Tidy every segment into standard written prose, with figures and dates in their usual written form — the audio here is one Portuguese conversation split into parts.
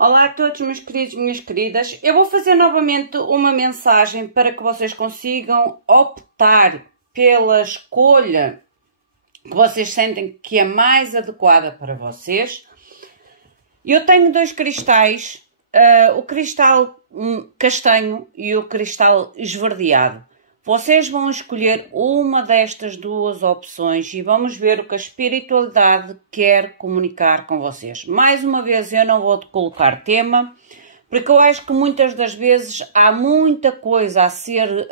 Olá a todos, meus queridos e minhas queridas. Eu vou fazer novamente uma mensagem para que vocês consigam optar pela escolha que vocês sentem que é mais adequada para vocês. Eu tenho dois cristais, o cristal castanho e o cristal esverdeado. Vocês vão escolher uma destas duas opções e vamos ver o que a espiritualidade quer comunicar com vocês. Mais uma vez, eu não vou colocar tema, porque eu acho que muitas das vezes há muita coisa a ser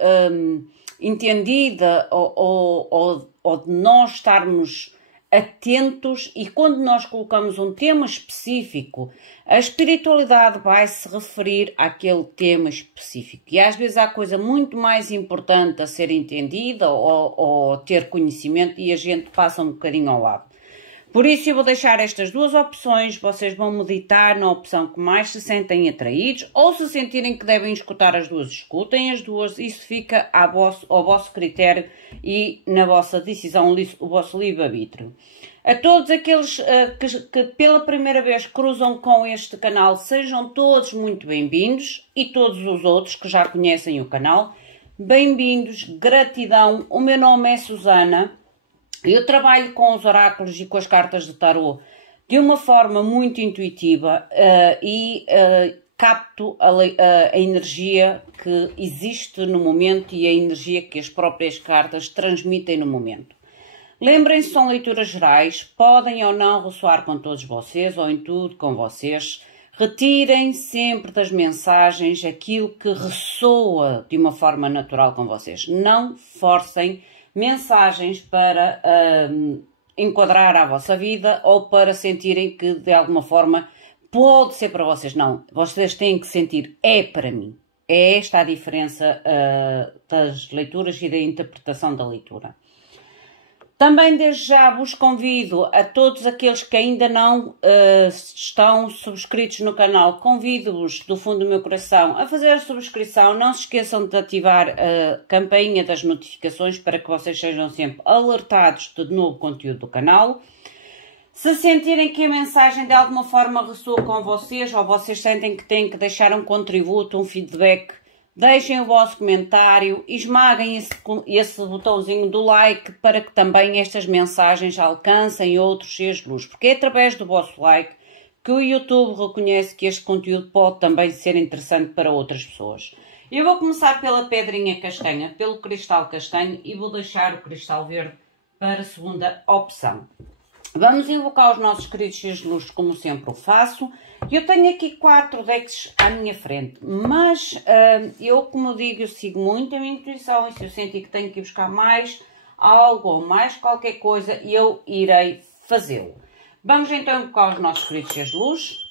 entendida ou de nós estarmos atentos, e quando nós colocamos um tema específico, a espiritualidade vai se referir àquele tema específico. E às vezes há coisa muito mais importante a ser entendida ou ter conhecimento e a gente passa um bocadinho ao lado. Por isso eu vou deixar estas duas opções, vocês vão meditar na opção que mais se sentem atraídos, ou se sentirem que devem escutar as duas, escutem as duas, isso fica ao vosso critério e na vossa decisão, o vosso livre-arbítrio. A todos aqueles que pela primeira vez cruzam com este canal, sejam todos muito bem-vindos, e todos os outros que já conhecem o canal, bem-vindos, gratidão. O meu nome é Susana. Eu trabalho com os oráculos e com as cartas de tarô de uma forma muito intuitiva e capto a energia que existe no momento e a energia que as próprias cartas transmitem no momento. Lembrem-se, são leituras gerais, podem ou não ressoar com todos vocês ou em tudo com vocês. Retirem sempre das mensagens aquilo que ressoa de uma forma natural com vocês. Não forcem mensagens para enquadrar a vossa vida ou para sentirem que de alguma forma pode ser para vocês. Não, vocês têm que sentir, é para mim. É esta a diferença das leituras e da interpretação da leitura. Também desde já vos convido a todos aqueles que ainda não estão subscritos no canal, convido-vos do fundo do meu coração a fazer a subscrição. Não se esqueçam de ativar a campainha das notificações para que vocês sejam sempre alertados de novo conteúdo do canal. Se sentirem que a mensagem de alguma forma ressoa com vocês ou vocês sentem que têm que deixar um contributo, um feedback, deixem o vosso comentário, esmaguem esse botãozinho do like para que também estas mensagens alcancem outros seres de luz. Porque é através do vosso like que o YouTube reconhece que este conteúdo pode também ser interessante para outras pessoas. Eu vou começar pela pedrinha castanha, pelo cristal castanho, e vou deixar o cristal verde para a segunda opção. Vamos invocar os nossos queridos seres de luz, como sempre o faço. Eu tenho aqui 4 decks à minha frente, mas eu, como digo, eu sigo muito a minha intuição, e se eu sentir que tenho que ir buscar mais algo ou mais qualquer coisa, eu irei fazê-lo. Vamos então invocar os nossos queridos seres de luz.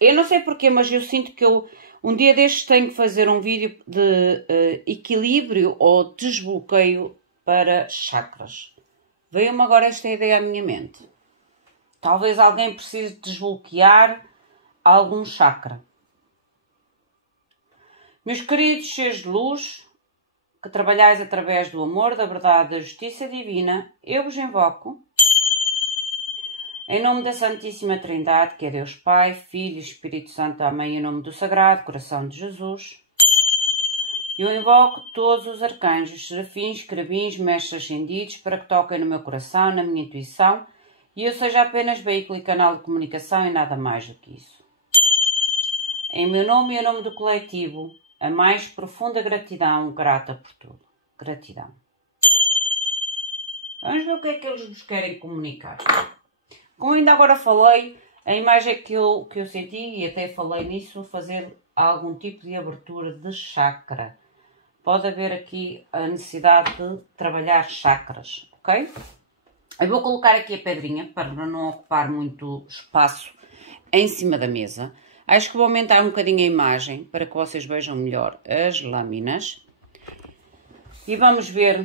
Eu não sei porquê, mas eu sinto que eu um dia destes tenho que fazer um vídeo de equilíbrio ou desbloqueio para chakras. Veio-me agora esta ideia à minha mente. Talvez alguém precise desbloquear algum chakra. Meus queridos seres de luz, que trabalhais através do amor, da verdade, da justiça divina, eu vos invoco, em nome da Santíssima Trindade, que é Deus Pai, Filho e Espírito Santo, amém, em nome do Sagrado Coração de Jesus. Eu invoco todos os arcanjos, serafins, querubins, mestres ascendidos, para que toquem no meu coração, na minha intuição, e eu seja apenas veículo e canal de comunicação e nada mais do que isso. Em meu nome e em nome do coletivo, a mais profunda gratidão, grata por tudo. Gratidão. Vamos ver o que é que eles nos querem comunicar. Como ainda agora falei, a imagem que eu senti, e até falei nisso, fazer algum tipo de abertura de chakra. Pode haver aqui a necessidade de trabalhar chakras, ok? Eu vou colocar aqui a pedrinha para não ocupar muito espaço em cima da mesa. Acho que vou aumentar um bocadinho a imagem para que vocês vejam melhor as lâminas. E vamos ver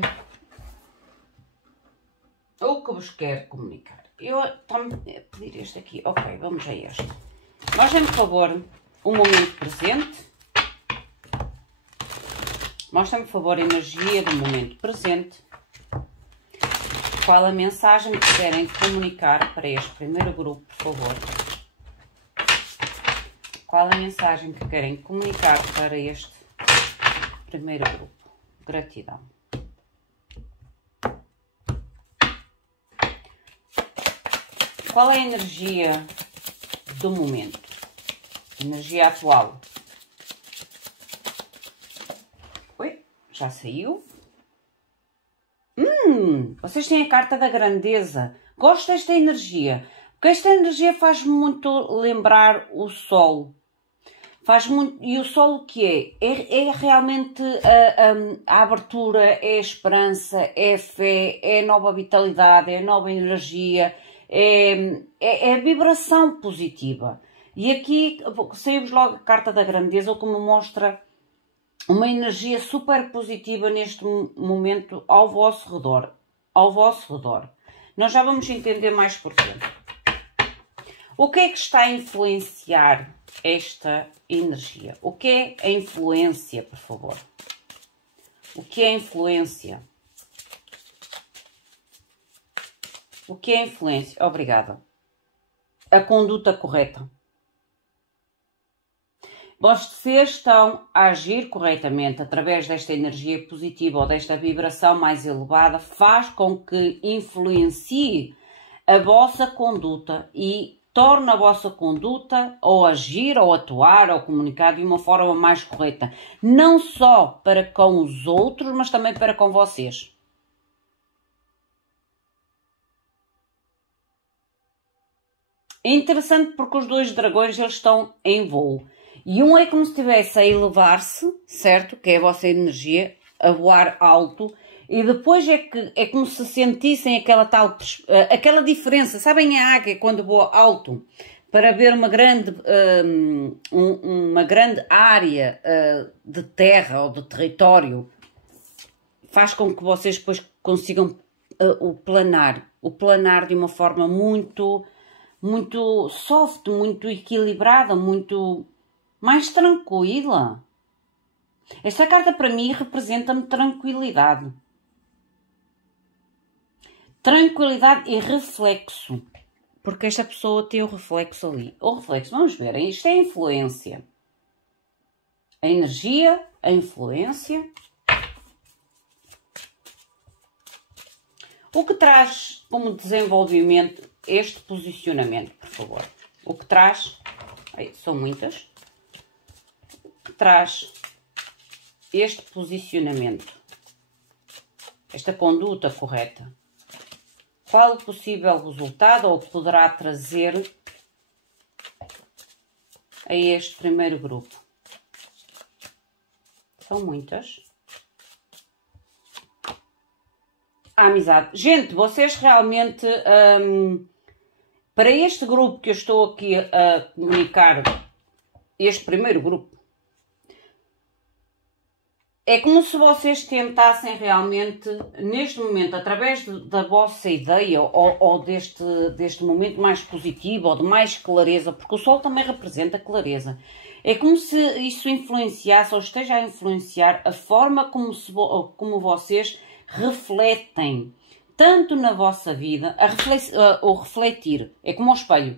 o que vos quero comunicar. Eu estou-me a pedir este aqui. Ok, vamos a este. Mostrem-me, por favor, o momento presente. Mostrem-me, por favor, a energia do momento presente. Qual a mensagem que querem comunicar para este primeiro grupo, por favor? Qual a mensagem que querem comunicar para este primeiro grupo? Gratidão. Qual é a energia do momento? Energia atual. Oi, já saiu? Vocês têm a carta da grandeza. Gosto desta energia. Porque esta energia faz muito lembrar o Sol. Faz muito, e o Sol o que é? É realmente a abertura, é a esperança, é a fé, é a nova vitalidade, é a nova energia, é a vibração positiva. E aqui saímos logo a carta da grandeza, o que me mostra uma energia super positiva neste momento ao vosso redor. Ao vosso redor. Nós já vamos entender mais porquê. O que é que está a influenciar esta energia? O que é a influência, por favor? O que é a influência? O que é a influência? Obrigada. A conduta correta. Vocês estão a agir corretamente através desta energia positiva ou desta vibração mais elevada, faz com que influencie a vossa conduta e torne a vossa conduta ou agir, ou atuar, ou comunicar de uma forma mais correta. Não só para com os outros, mas também para com vocês. É interessante porque os dois dragões eles estão em voo. E um é como se estivesse a elevar-se, certo? Que é a vossa energia, a voar alto. E depois é como se sentissem aquela diferença. Sabem a águia quando voa alto? Para ver uma grande área de terra ou de território. Faz com que vocês depois consigam o planar de uma forma muito soft, muito equilibrada, muito mais tranquila. Esta carta para mim representa-me tranquilidade. Tranquilidade e reflexo. Porque esta pessoa tem o reflexo ali. O reflexo, vamos ver, isto é a influência. A energia, a influência. O que traz como desenvolvimento este posicionamento, por favor? O que traz, são muitas, o que traz este posicionamento, esta conduta correta? Qual o possível resultado ou poderá trazer a este primeiro grupo? São muitas. A amizade. Gente, vocês realmente, para este grupo que eu estou aqui a comunicar, este primeiro grupo, é como se vocês tentassem realmente, neste momento, através da vossa ideia ou deste momento mais positivo ou de mais clareza, porque o Sol também representa clareza, é como se isso influenciasse ou esteja a influenciar a forma como vocês refletem, tanto na vossa vida, o refletir, é como ao espelho,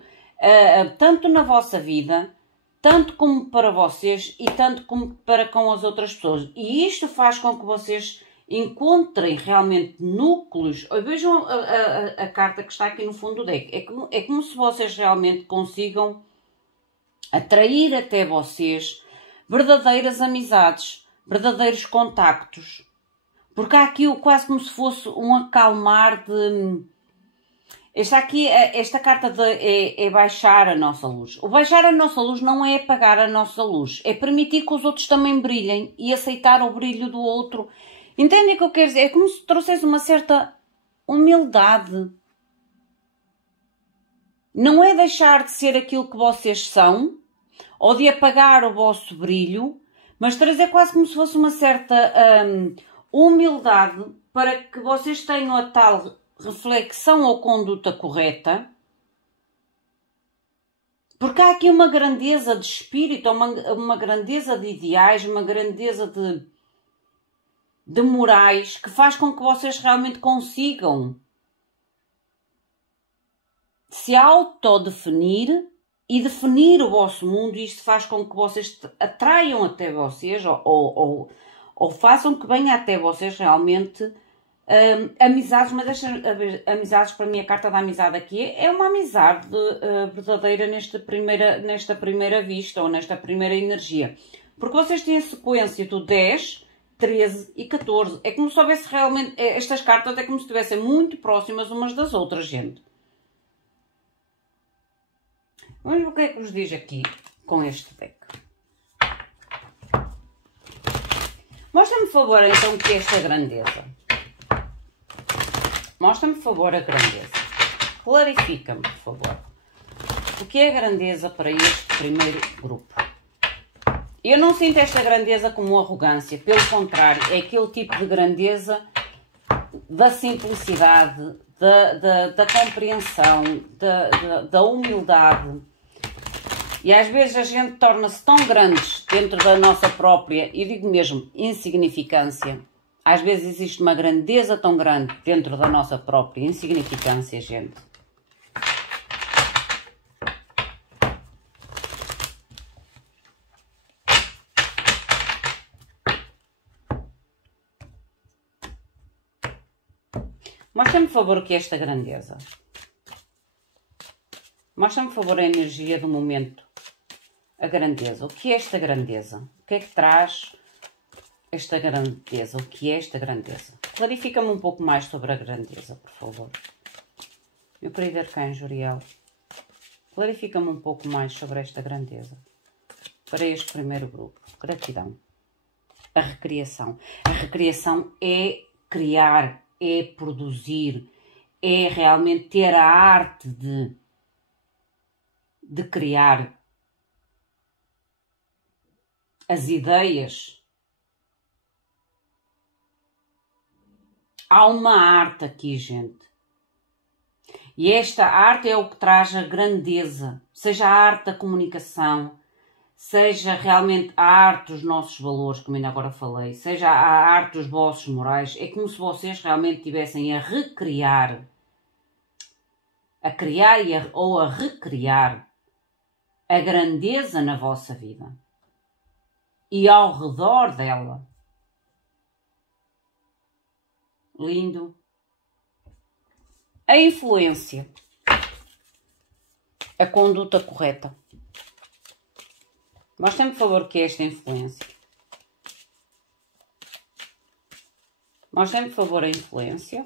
tanto na vossa vida, tanto como para vocês e tanto como para com as outras pessoas. E isto faz com que vocês encontrem realmente núcleos. Vejam a carta que está aqui no fundo do deck. É como se vocês realmente consigam atrair até vocês verdadeiras amizades, verdadeiros contactos. Porque há aqui quase como se fosse um acalmar de... Esta carta é baixar a nossa luz. O baixar a nossa luz não é apagar a nossa luz. É permitir que os outros também brilhem e aceitar o brilho do outro. Entendem o que eu quero dizer? É como se trouxesse uma certa humildade. Não é deixar de ser aquilo que vocês são ou de apagar o vosso brilho, mas trazer quase como se fosse uma certa humildade para que vocês tenham a tal reflexão ou conduta correta, porque há aqui uma grandeza de espírito, uma grandeza de ideais, uma grandeza de morais que faz com que vocês realmente consigam se autodefinir e definir o vosso mundo, e isto faz com que vocês atraiam até vocês ou façam que venha até vocês realmente amizades, mas estas amizades, para mim a carta da amizade aqui é uma amizade verdadeira nesta primeira vista ou nesta primeira energia, porque vocês têm a sequência do 10, 13 e 14, é como se houvesse realmente, estas cartas é como se estivessem muito próximas umas das outras, gente. Vamos ver o que é que vos diz aqui com este deck. Mostra-me, por favor, então, o que é esta grandeza. Mostra-me, por favor, a grandeza. Clarifica-me, por favor. O que é a grandeza para este primeiro grupo? Eu não sinto esta grandeza como arrogância. Pelo contrário, é aquele tipo de grandeza da simplicidade, da compreensão, da humildade. E às vezes a gente torna-se tão grandes dentro da nossa própria, e digo mesmo, insignificância. Às vezes existe uma grandeza tão grande dentro da nossa própria insignificância, gente. Mostra-me, por favor, o que é esta grandeza. Mostra-me, por favor, a energia do momento. A grandeza. O que é esta grandeza? O que é que traz esta grandeza? O que é esta grandeza? Clarifica-me um pouco mais sobre a grandeza, por favor. Meu querido arcanjo Uriel, clarifica-me um pouco mais sobre esta grandeza. Para este primeiro grupo. Gratidão. A recriação. A recriação é criar, é produzir, é realmente ter a arte de criar as ideias. Há uma arte aqui, gente. E esta arte é o que traz a grandeza. Seja a arte da comunicação, seja realmente a arte dos nossos valores, como ainda agora falei, seja a arte dos vossos morais. É como se vocês realmente estivessem a recriar, a criar ou a recriar a grandeza na vossa vida. E ao redor dela. Lindo. A influência. A conduta correta. Mostrem-me, por favor, o que é esta influência. Mostrem-me, por favor, a influência.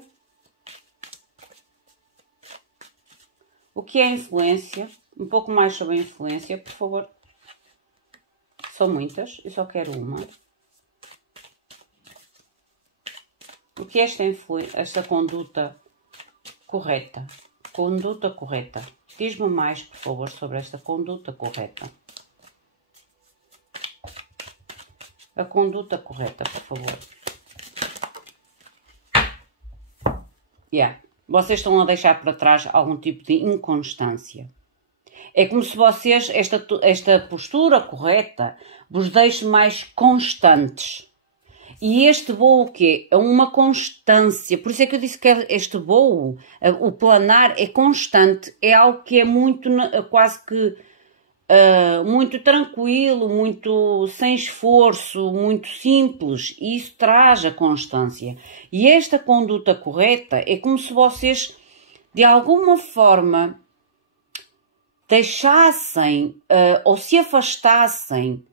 O que é a influência? Um pouco mais sobre a influência, por favor. São muitas, eu só quero uma. O que é esta conduta correta? Conduta correta. Diz-me mais, por favor, sobre esta conduta correta. A conduta correta, por favor. Vocês estão a deixar para trás algum tipo de inconstância. É como se vocês, esta postura correta, vos deixe mais constantes. E este voo o quê? É uma constância. Por isso é que eu disse que este voo, o planar, é constante. É algo que é muito, quase que, muito tranquilo, muito sem esforço, muito simples. E isso traz a constância. E esta conduta correta é como se vocês, de alguma forma, deixassem ou se afastassem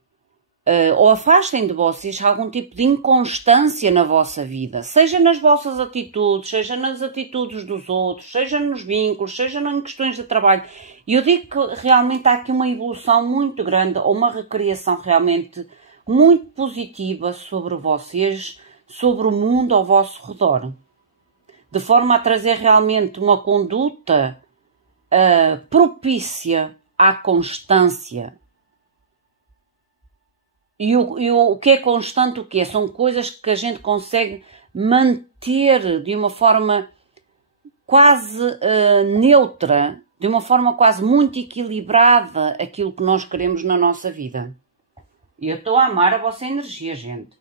ou afastem de vocês algum tipo de inconstância na vossa vida, seja nas vossas atitudes, seja nas atitudes dos outros, seja nos vínculos, seja em questões de trabalho. E eu digo que realmente há aqui uma evolução muito grande, ou uma recriação realmente muito positiva sobre vocês, sobre o mundo ao vosso redor, de forma a trazer realmente uma conduta propícia à constância. E o que é constante, o que é? São coisas que a gente consegue manter de uma forma quase neutra, de uma forma quase muito equilibrada aquilo que nós queremos na nossa vida. E eu estou a amar a vossa energia, gente.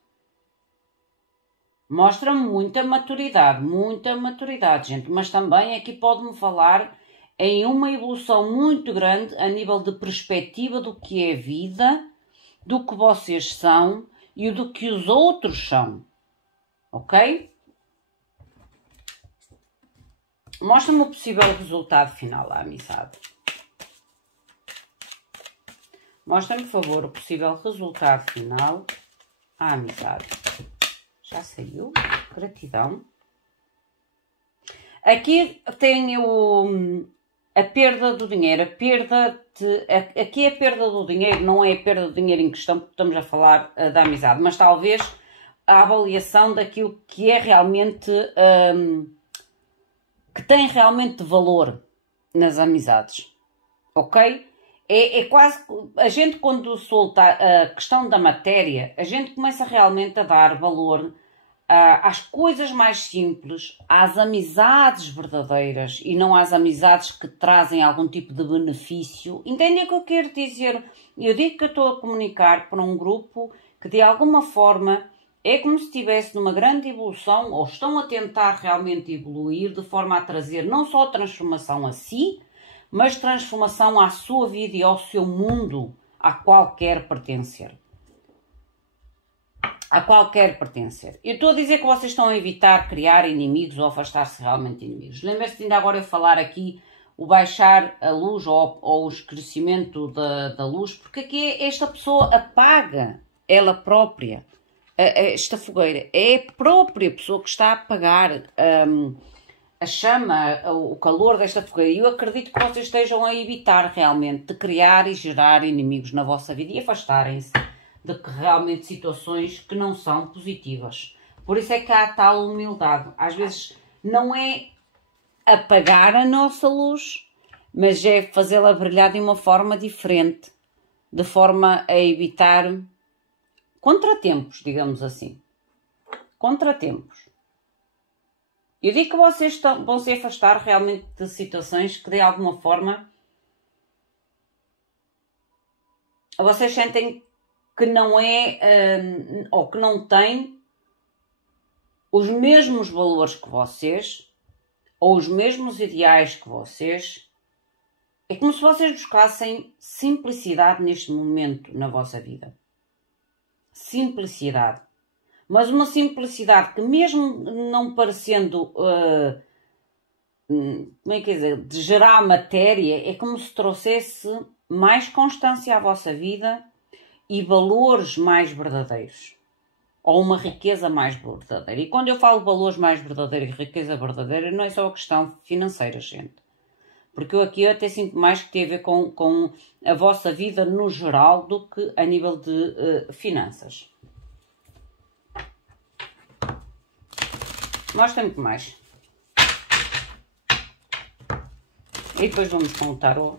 Mostra muita maturidade, gente. Mas também aqui pode-me falar em uma evolução muito grande a nível de perspectiva do que é a vida, do que vocês são e do que os outros são. Ok? Mostra-me o possível resultado final à amizade. Mostra-me, por favor, o possível resultado final à amizade. Já saiu. Gratidão. Aqui tenho a perda do dinheiro. Aqui a perda do dinheiro não é a perda do dinheiro em questão, porque estamos a falar da amizade, mas talvez a avaliação daquilo que é realmente... que tem realmente valor nas amizades. Ok? É quase... A gente, quando solta a questão da matéria, a gente começa realmente a dar valor às coisas mais simples, às amizades verdadeiras e não às amizades que trazem algum tipo de benefício. Entendem o que eu quero dizer? Eu digo que eu estou a comunicar para um grupo que de alguma forma é como se estivesse numa grande evolução ou estão a tentar realmente evoluir de forma a trazer não só transformação a si, mas transformação à sua vida e ao seu mundo a qual quer pertencer. A qual quer pertencer. Eu estou a dizer que vocês estão a evitar criar inimigos ou afastar-se realmente de inimigos. Lembre-se de ainda agora eu falar aqui o baixar a luz ou o escurecimento da luz, porque aqui esta pessoa apaga ela própria, esta fogueira. É a própria pessoa que está a apagar a chama, o calor desta fogueira. E eu acredito que vocês estejam a evitar realmente de criar e gerar inimigos na vossa vida e afastarem-se de que realmente situações que não são positivas. Por isso é que há tal humildade. Às vezes não é apagar a nossa luz, mas é fazê-la brilhar de uma forma diferente, de forma a evitar contratempos, digamos assim. Contratempos. Eu digo que vocês vão se afastar realmente de situações que de alguma forma vocês sentem que não é, ou que não tem os mesmos valores que vocês, ou os mesmos ideais que vocês. É como se vocês buscassem simplicidade neste momento na vossa vida. Simplicidade. Mas uma simplicidade que mesmo não parecendo, como é que dizer, de gerar matéria, é como se trouxesse mais constância à vossa vida e valores mais verdadeiros, ou uma riqueza mais verdadeira. E quando eu falo valores mais verdadeiros e riqueza verdadeira, não é só a questão financeira, gente. Porque eu aqui até sinto mais que tem a ver com a vossa vida no geral do que a nível de finanças. Mostra-me que mais. E depois vamos com o tarot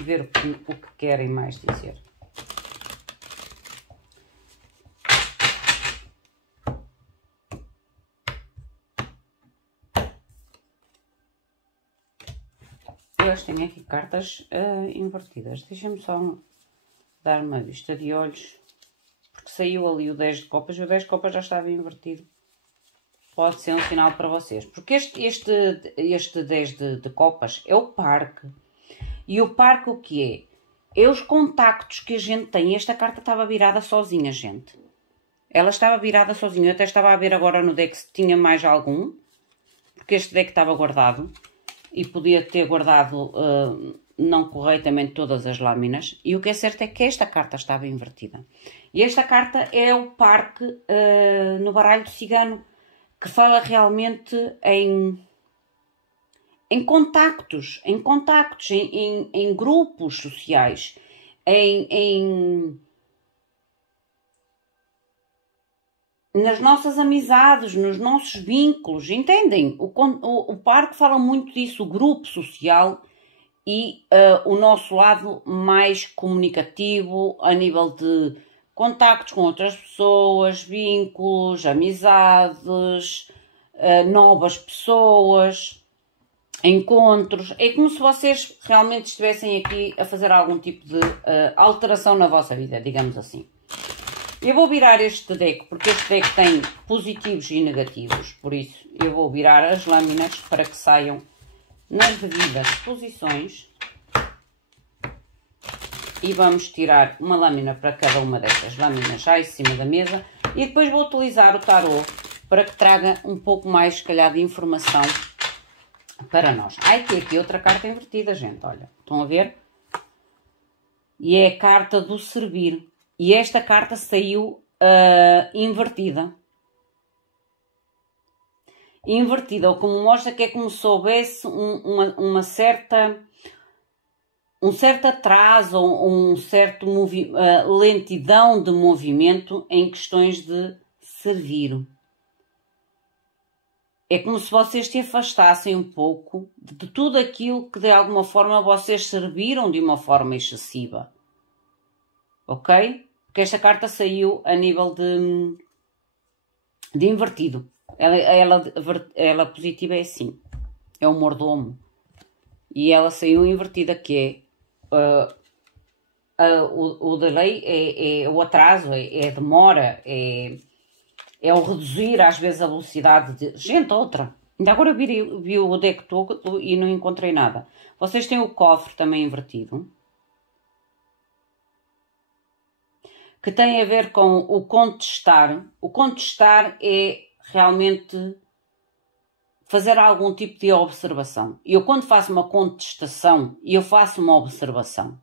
ver o que querem mais dizer. Eu acho que tenho aqui cartas invertidas. Deixem-me só dar uma vista de olhos. Porque saiu ali o 10 de copas e o 10 de copas já estava invertido. Pode ser um sinal para vocês. Porque este 10 de copas é o parque. E o parque o que é? É os contactos que a gente tem. Esta carta estava virada sozinha, gente. Ela estava virada sozinha. Eu até estava a ver agora no deck se tinha mais algum. Porque este deck estava guardado. E podia ter guardado não corretamente todas as lâminas. E o que é certo é que esta carta estava invertida. E esta carta é o parque no baralho do cigano. Que fala realmente em contactos, em grupos sociais, nas nossas amizades, nos nossos vínculos, entendem? O parque fala muito disso, o grupo social e o nosso lado mais comunicativo a nível de contactos com outras pessoas, vínculos, amizades, novas pessoas, encontros. É como se vocês realmente estivessem aqui a fazer algum tipo de alteração na vossa vida, digamos assim. Eu vou virar este deck, porque este deck tem positivos e negativos, por isso eu vou virar as lâminas para que saiam nas devidas posições. E vamos tirar uma lâmina para cada uma destas lâminas já em cima da mesa. E depois vou utilizar o tarô para que traga um pouco mais, se calhar, de informação para nós. Ai, tem aqui outra carta invertida, gente, olha. Estão a ver? E é a carta do servir. E esta carta saiu invertida. Invertida, ou como mostra que é como se houvesse um certo atraso, ou certo lentidão de movimento em questões de servir. É como se vocês se afastassem um pouco de tudo aquilo que de alguma forma vocês serviram de uma forma excessiva. Ok? Porque esta carta saiu a nível de invertido. Ela positiva é assim. É o mordomo. E ela saiu invertida, que é o delay, é o atraso, é a demora, é o reduzir às vezes a velocidade de... Gente, outra. Ainda agora vi o deck todo e não encontrei nada. Vocês têm o cofre também invertido. Que tem a ver com o contestar. O contestar é realmente fazer algum tipo de observação. Eu, quando faço uma contestação, eu faço uma observação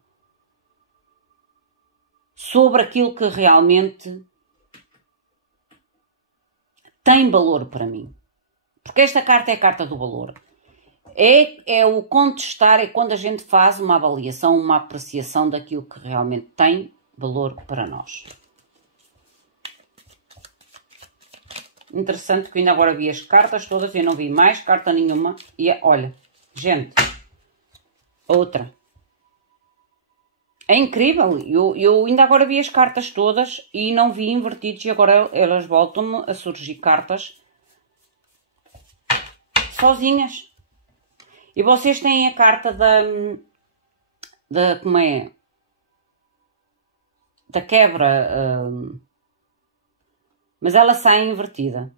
sobre aquilo que realmente tem valor para mim. Porque esta carta é a carta do valor. É o contestar, é quando a gente faz uma avaliação, uma apreciação daquilo que realmente tem valor para nós. Interessante que ainda agora vi as cartas todas, eu não vi mais carta nenhuma. E olha, gente, outra. É incrível, eu ainda agora vi as cartas todas e não vi invertidos e agora elas voltam-me a surgir cartas sozinhas. E vocês têm a carta como é? Da quebra, mas ela sai invertida.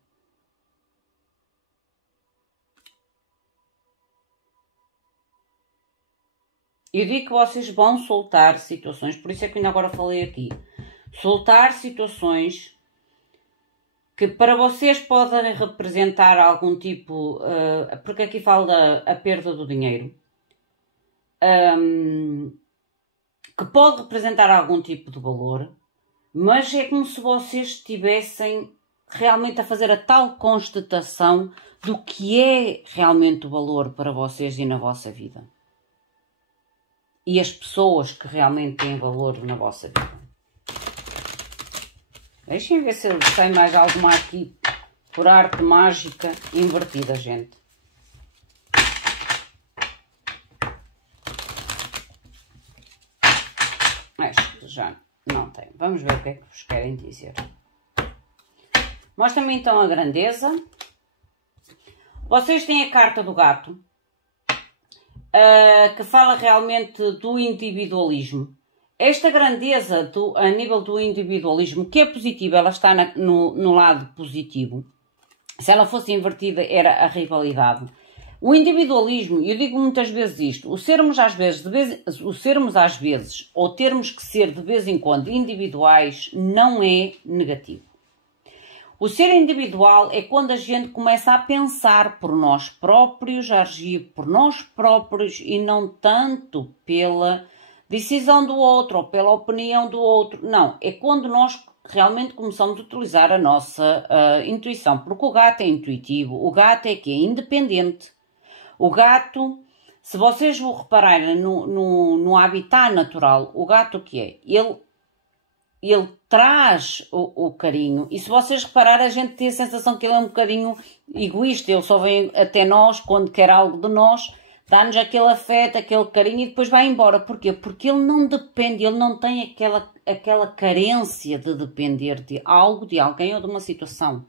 Eu digo que vocês vão soltar situações, por isso é que ainda agora falei aqui. Soltar situações que para vocês podem representar algum tipo... porque aqui fala a perda do dinheiro. Que pode representar algum tipo de valor, mas é como se vocês estivessem realmente a fazer a tal constatação do que é realmente o valor para vocês e na vossa vida. E as pessoas que realmente têm valor na vossa vida. Deixem ver se tem mais alguma aqui por arte mágica invertida, gente. Acho que já não tem. Vamos ver o que é que vos querem dizer. Mostra-me então a grandeza. Vocês têm a carta do gato. Que fala realmente do individualismo. Esta grandeza a nível do individualismo, que é positiva, ela está no lado positivo. Se ela fosse invertida, era a rivalidade. O individualismo, eu digo muitas vezes isto, o sermos às vezes, ou termos que ser de vez em quando individuais, não é negativo. O ser individual é quando a gente começa a pensar por nós próprios, a agir por nós próprios e não tanto pela decisão do outro ou pela opinião do outro. Não, é quando nós realmente começamos a utilizar a nossa intuição. Porque o gato é intuitivo, o gato é que é independente. O gato, se vocês vão repararem no habitat natural, o gato o que é? Ele traz o carinho. E se vocês repararem, a gente tem a sensação que ele é um bocadinho egoísta. Ele só vem até nós quando quer algo de nós, dá-nos aquele afeto, aquele carinho e depois vai embora. Porquê? Porque ele não depende, ele não tem aquela carência de depender de algo, de alguém ou de uma situação.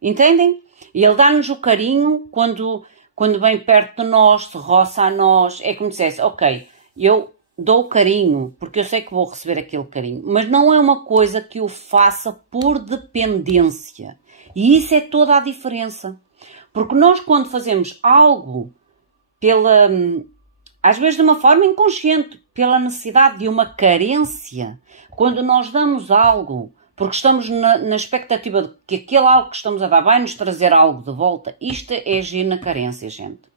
Entendem? E ele dá-nos o carinho quando vem perto de nós, se roça a nós. É como se dissesse, ok, eu dou carinho, porque eu sei que vou receber aquele carinho. Mas não é uma coisa que eu faça por dependência. E isso é toda a diferença. Porque nós, quando fazemos algo pela, às vezes de uma forma inconsciente, pela necessidade de uma carência. Quando nós damos algo, porque estamos na expectativa de que aquele algo que estamos a dar vai nos trazer algo de volta, isto é agir na carência, gente.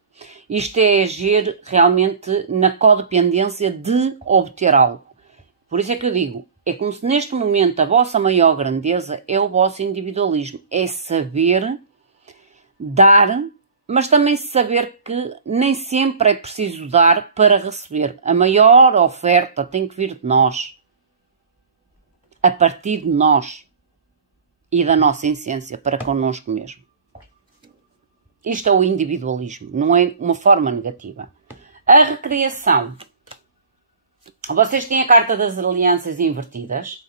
Isto é agir realmente na codependência de obter algo. Por isso é que eu digo, é como se neste momento a vossa maior grandeza é o vosso individualismo. É saber dar, mas também saber que nem sempre é preciso dar para receber. A maior oferta tem que vir de nós. A partir de nós. E da nossa essência para connosco mesmo. Isto é o individualismo, não é uma forma negativa. A recriação. Vocês têm a carta das alianças invertidas,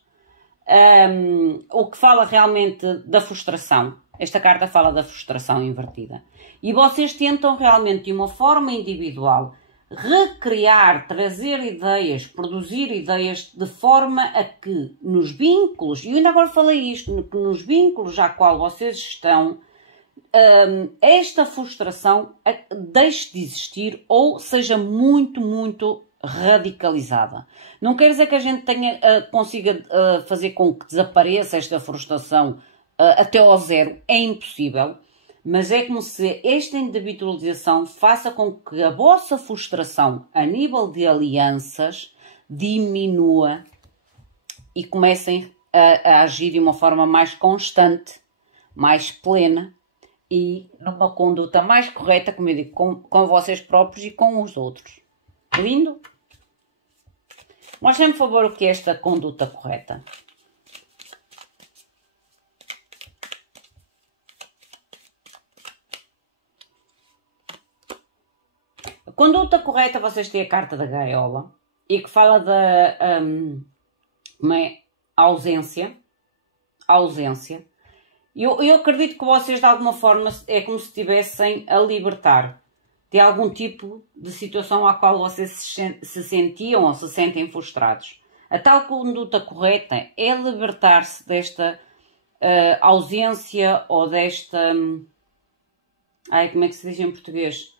o que fala realmente da frustração. Esta carta fala da frustração invertida. E vocês tentam realmente, de uma forma individual, recriar, trazer ideias, produzir ideias de forma a que nos vínculos, e eu ainda agora falei isto, que nos vínculos à qual vocês estão, esta frustração deixe de existir ou seja muito, muito radicalizada. Não quer dizer que a gente consiga fazer com que desapareça esta frustração até ao zero. É impossível. Mas é como se esta individualização faça com que a vossa frustração a nível de alianças diminua e comecem a agir de uma forma mais constante, mais plena e numa conduta mais correta, como eu digo, com vocês próprios e com os outros. Lindo? Mostrem-me, por favor, o que é esta conduta correta. A conduta correta, vocês têm a carta da gaiola e que fala da ausência. Eu acredito que vocês, de alguma forma, é como se estivessem a libertar de algum tipo de situação à qual vocês se sentiam ou se sentem frustrados. A tal conduta correta é libertar-se desta ausência ou desta... como é que se diz em português?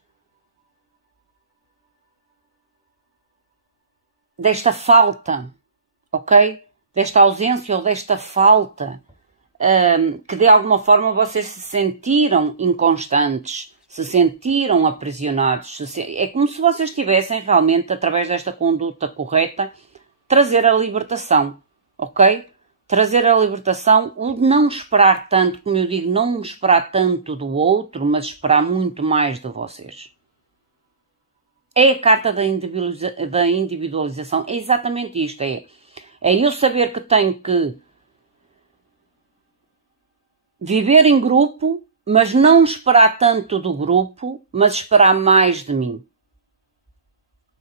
Desta falta, ok? Desta ausência ou desta falta, que de alguma forma vocês se sentiram inconstantes, se sentiram aprisionados. É como se vocês tivessem realmente, através desta conduta correta, trazer a libertação, ok? Trazer a libertação, o não esperar tanto, como eu digo, não esperar tanto do outro, mas esperar muito mais de vocês. É a carta da individualização, é exatamente isto, é eu saber que tenho que viver em grupo, mas não esperar tanto do grupo, mas esperar mais de mim.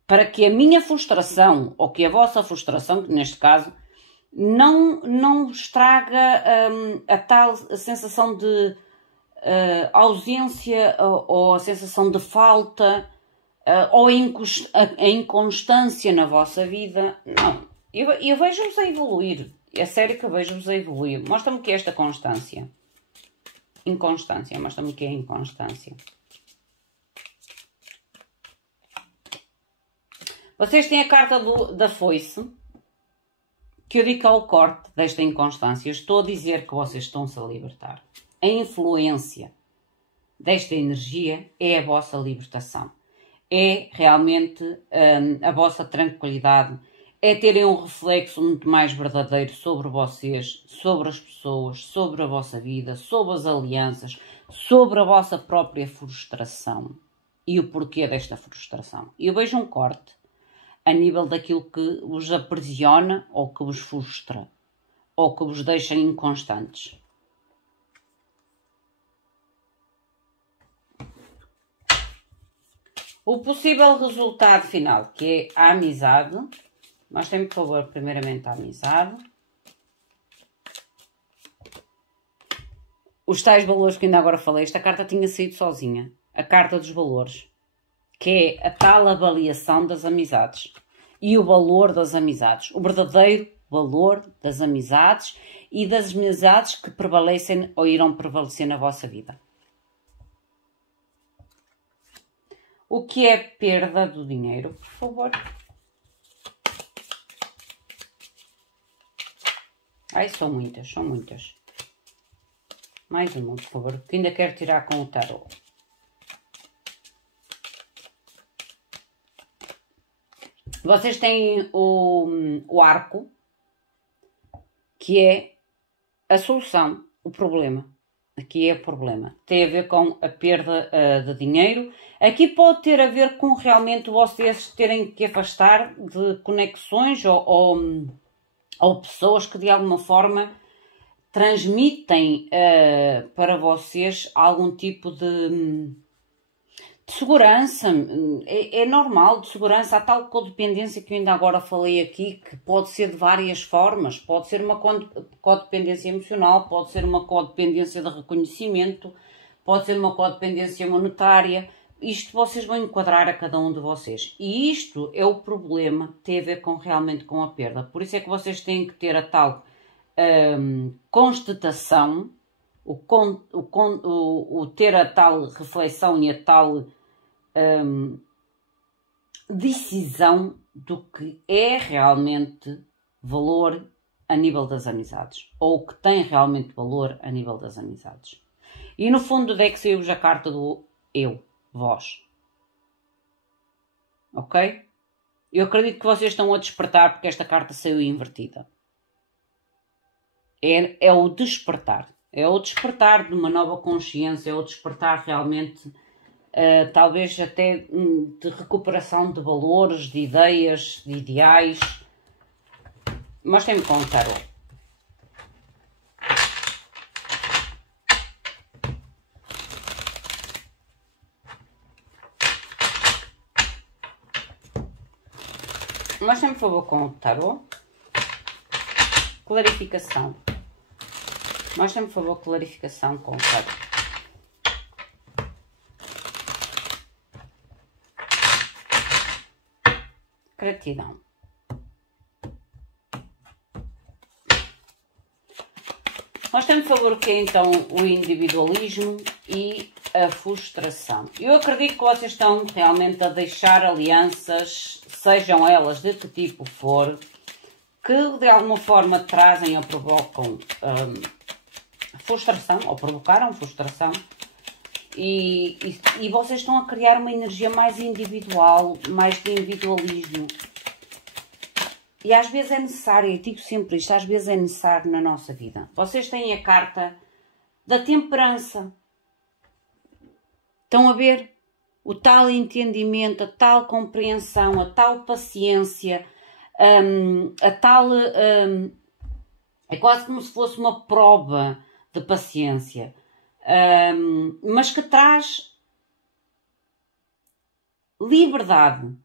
Para que a minha frustração, ou que a vossa frustração, que neste caso, não estraga a tal sensação de ausência ou a sensação de falta, ou a inconstância na vossa vida. Não, eu vejo-vos a evoluir. É sério que eu vejo-vos a evoluir. Mostra-me o que é esta constância. Inconstância, mostra-me o que é inconstância. Vocês têm a carta da foice, que eu digo que é o corte desta inconstância. Eu estou a dizer que vocês estão-se a libertar. A influência desta energia é a vossa libertação. É realmente a vossa tranquilidade, é terem um reflexo muito mais verdadeiro sobre vocês, sobre as pessoas, sobre a vossa vida, sobre as alianças, sobre a vossa própria frustração e o porquê desta frustração. Eu vejo um corte a nível daquilo que vos aprisiona ou que vos frustra ou que vos deixa inconstantes. O possível resultado final, que é a amizade. Mostrem-me, por favor, primeiramente a amizade. Os tais valores que ainda agora falei. Esta carta tinha saído sozinha. A carta dos valores. Que é a tal avaliação das amizades. E o valor das amizades. O verdadeiro valor das amizades e das amizades que prevalecem ou irão prevalecer na vossa vida. o que é perda do dinheiro, por favor. Ai, são muitas, são muitas. Mais uma, por favor, que ainda quero tirar com o tarot. Vocês têm o arco, que é a solução, o problema. Aqui é o problema. Tem a ver com a perda de dinheiro. Aqui pode ter a ver com realmente vocês terem que afastar de conexões ou pessoas que de alguma forma transmitem para vocês algum tipo de segurança. É normal, de segurança. Há tal codependência que eu ainda agora falei aqui, que pode ser de várias formas. Pode ser uma codependência emocional, pode ser uma codependência de reconhecimento, pode ser uma codependência monetária. Isto vocês vão enquadrar a cada um de vocês. E isto é o problema que tem a ver realmente com a perda. Por isso é que vocês têm que ter a tal constatação, ter a tal reflexão e a tal decisão do que é realmente valor a nível das amizades, ou o que tem realmente valor a nível das amizades. E no fundo do deck saiu-vos a carta do eu, vós. Ok? Eu acredito que vocês estão a despertar porque esta carta saiu invertida. É o despertar. É o despertar de uma nova consciência, é o despertar realmente, talvez até de recuperação de valores, de ideias, de ideais. Mostrem-me com o tarot. Mostrem-me, por favor, com o tarot. Clarificação. Mostrem-me, por favor, clarificação com o tarot. Gratidão. Mostrem-me, por favor, o que é então o individualismo e a frustração. Eu acredito que vocês estão realmente a deixar alianças, sejam elas de que tipo for, que de alguma forma trazem ou provocam frustração, ou provocaram frustração, e vocês estão a criar uma energia mais individual, mais de individualismo. E às vezes é necessário, eu digo sempre isto, às vezes é necessário na nossa vida. Vocês têm a carta da temperança. Estão a ver? O tal entendimento, a tal compreensão, a tal paciência, a tal... é quase como se fosse uma prova de paciência. Mas que traz liberdade,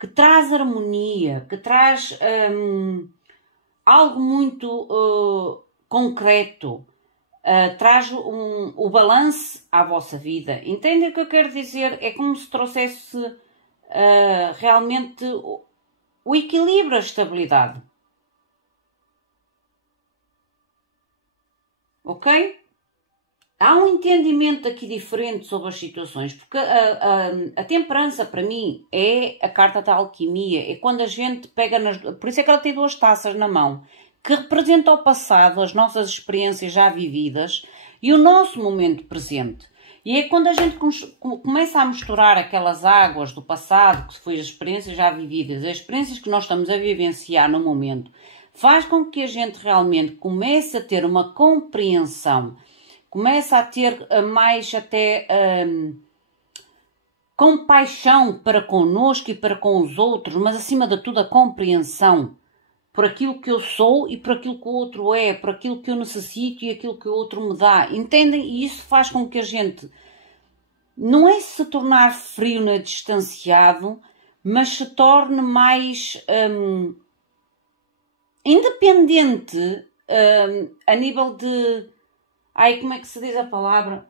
que traz harmonia, que traz algo muito concreto, traz o balanço à vossa vida. Entendem o que eu quero dizer? É como se trouxesse realmente o equilíbrio, a estabilidade. Ok? Há um entendimento aqui diferente sobre as situações, porque a temperança para mim é a carta da alquimia, é quando a gente pega por isso é que ela tem duas taças na mão, que representa o passado, as nossas experiências já vividas e o nosso momento presente. E é quando a gente começa a misturar aquelas águas do passado, que foi as experiências já vividas, as experiências que nós estamos a vivenciar no momento, faz com que a gente realmente comece a ter uma compreensão, começa a ter mais até compaixão para connosco e para com os outros, mas acima de tudo a compreensão por aquilo que eu sou e por aquilo que o outro é, por aquilo que eu necessito e aquilo que o outro me dá. Entendem? E isso faz com que a gente não é se tornar frio nem distanciado, mas se torne mais independente a nível de... Ai, como é que se diz a palavra?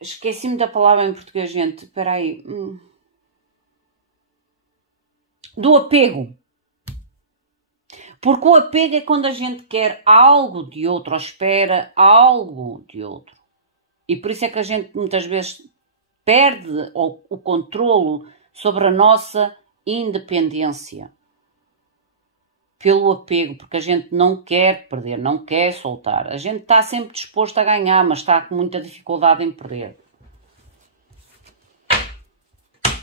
Esqueci-me da palavra em português, gente. Espera aí. Do apego. Porque o apego é quando a gente quer algo de outro, ou espera algo de outro. E por isso é que a gente muitas vezes perde o controlo sobre a nossa independência. Pelo apego, porque a gente não quer perder, não quer soltar. A gente está sempre disposto a ganhar, mas está com muita dificuldade em perder.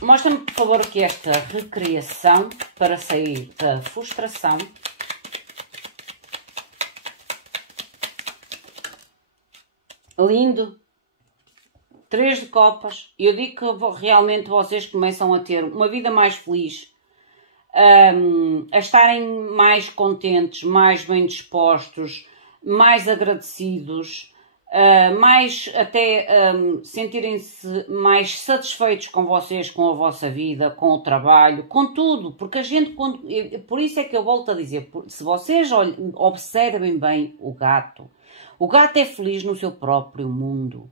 Mostra-me, por favor, aqui esta recriação para sair da frustração. Lindo. 3 de copas. Eu digo que realmente vocês começam a ter uma vida mais feliz, a estarem mais contentes, mais bem dispostos, mais agradecidos, mais até sentirem-se mais satisfeitos com vocês, com a vossa vida, com o trabalho, com tudo, porque a gente, por isso é que eu volto a dizer, se vocês observem bem o gato é feliz no seu próprio mundo.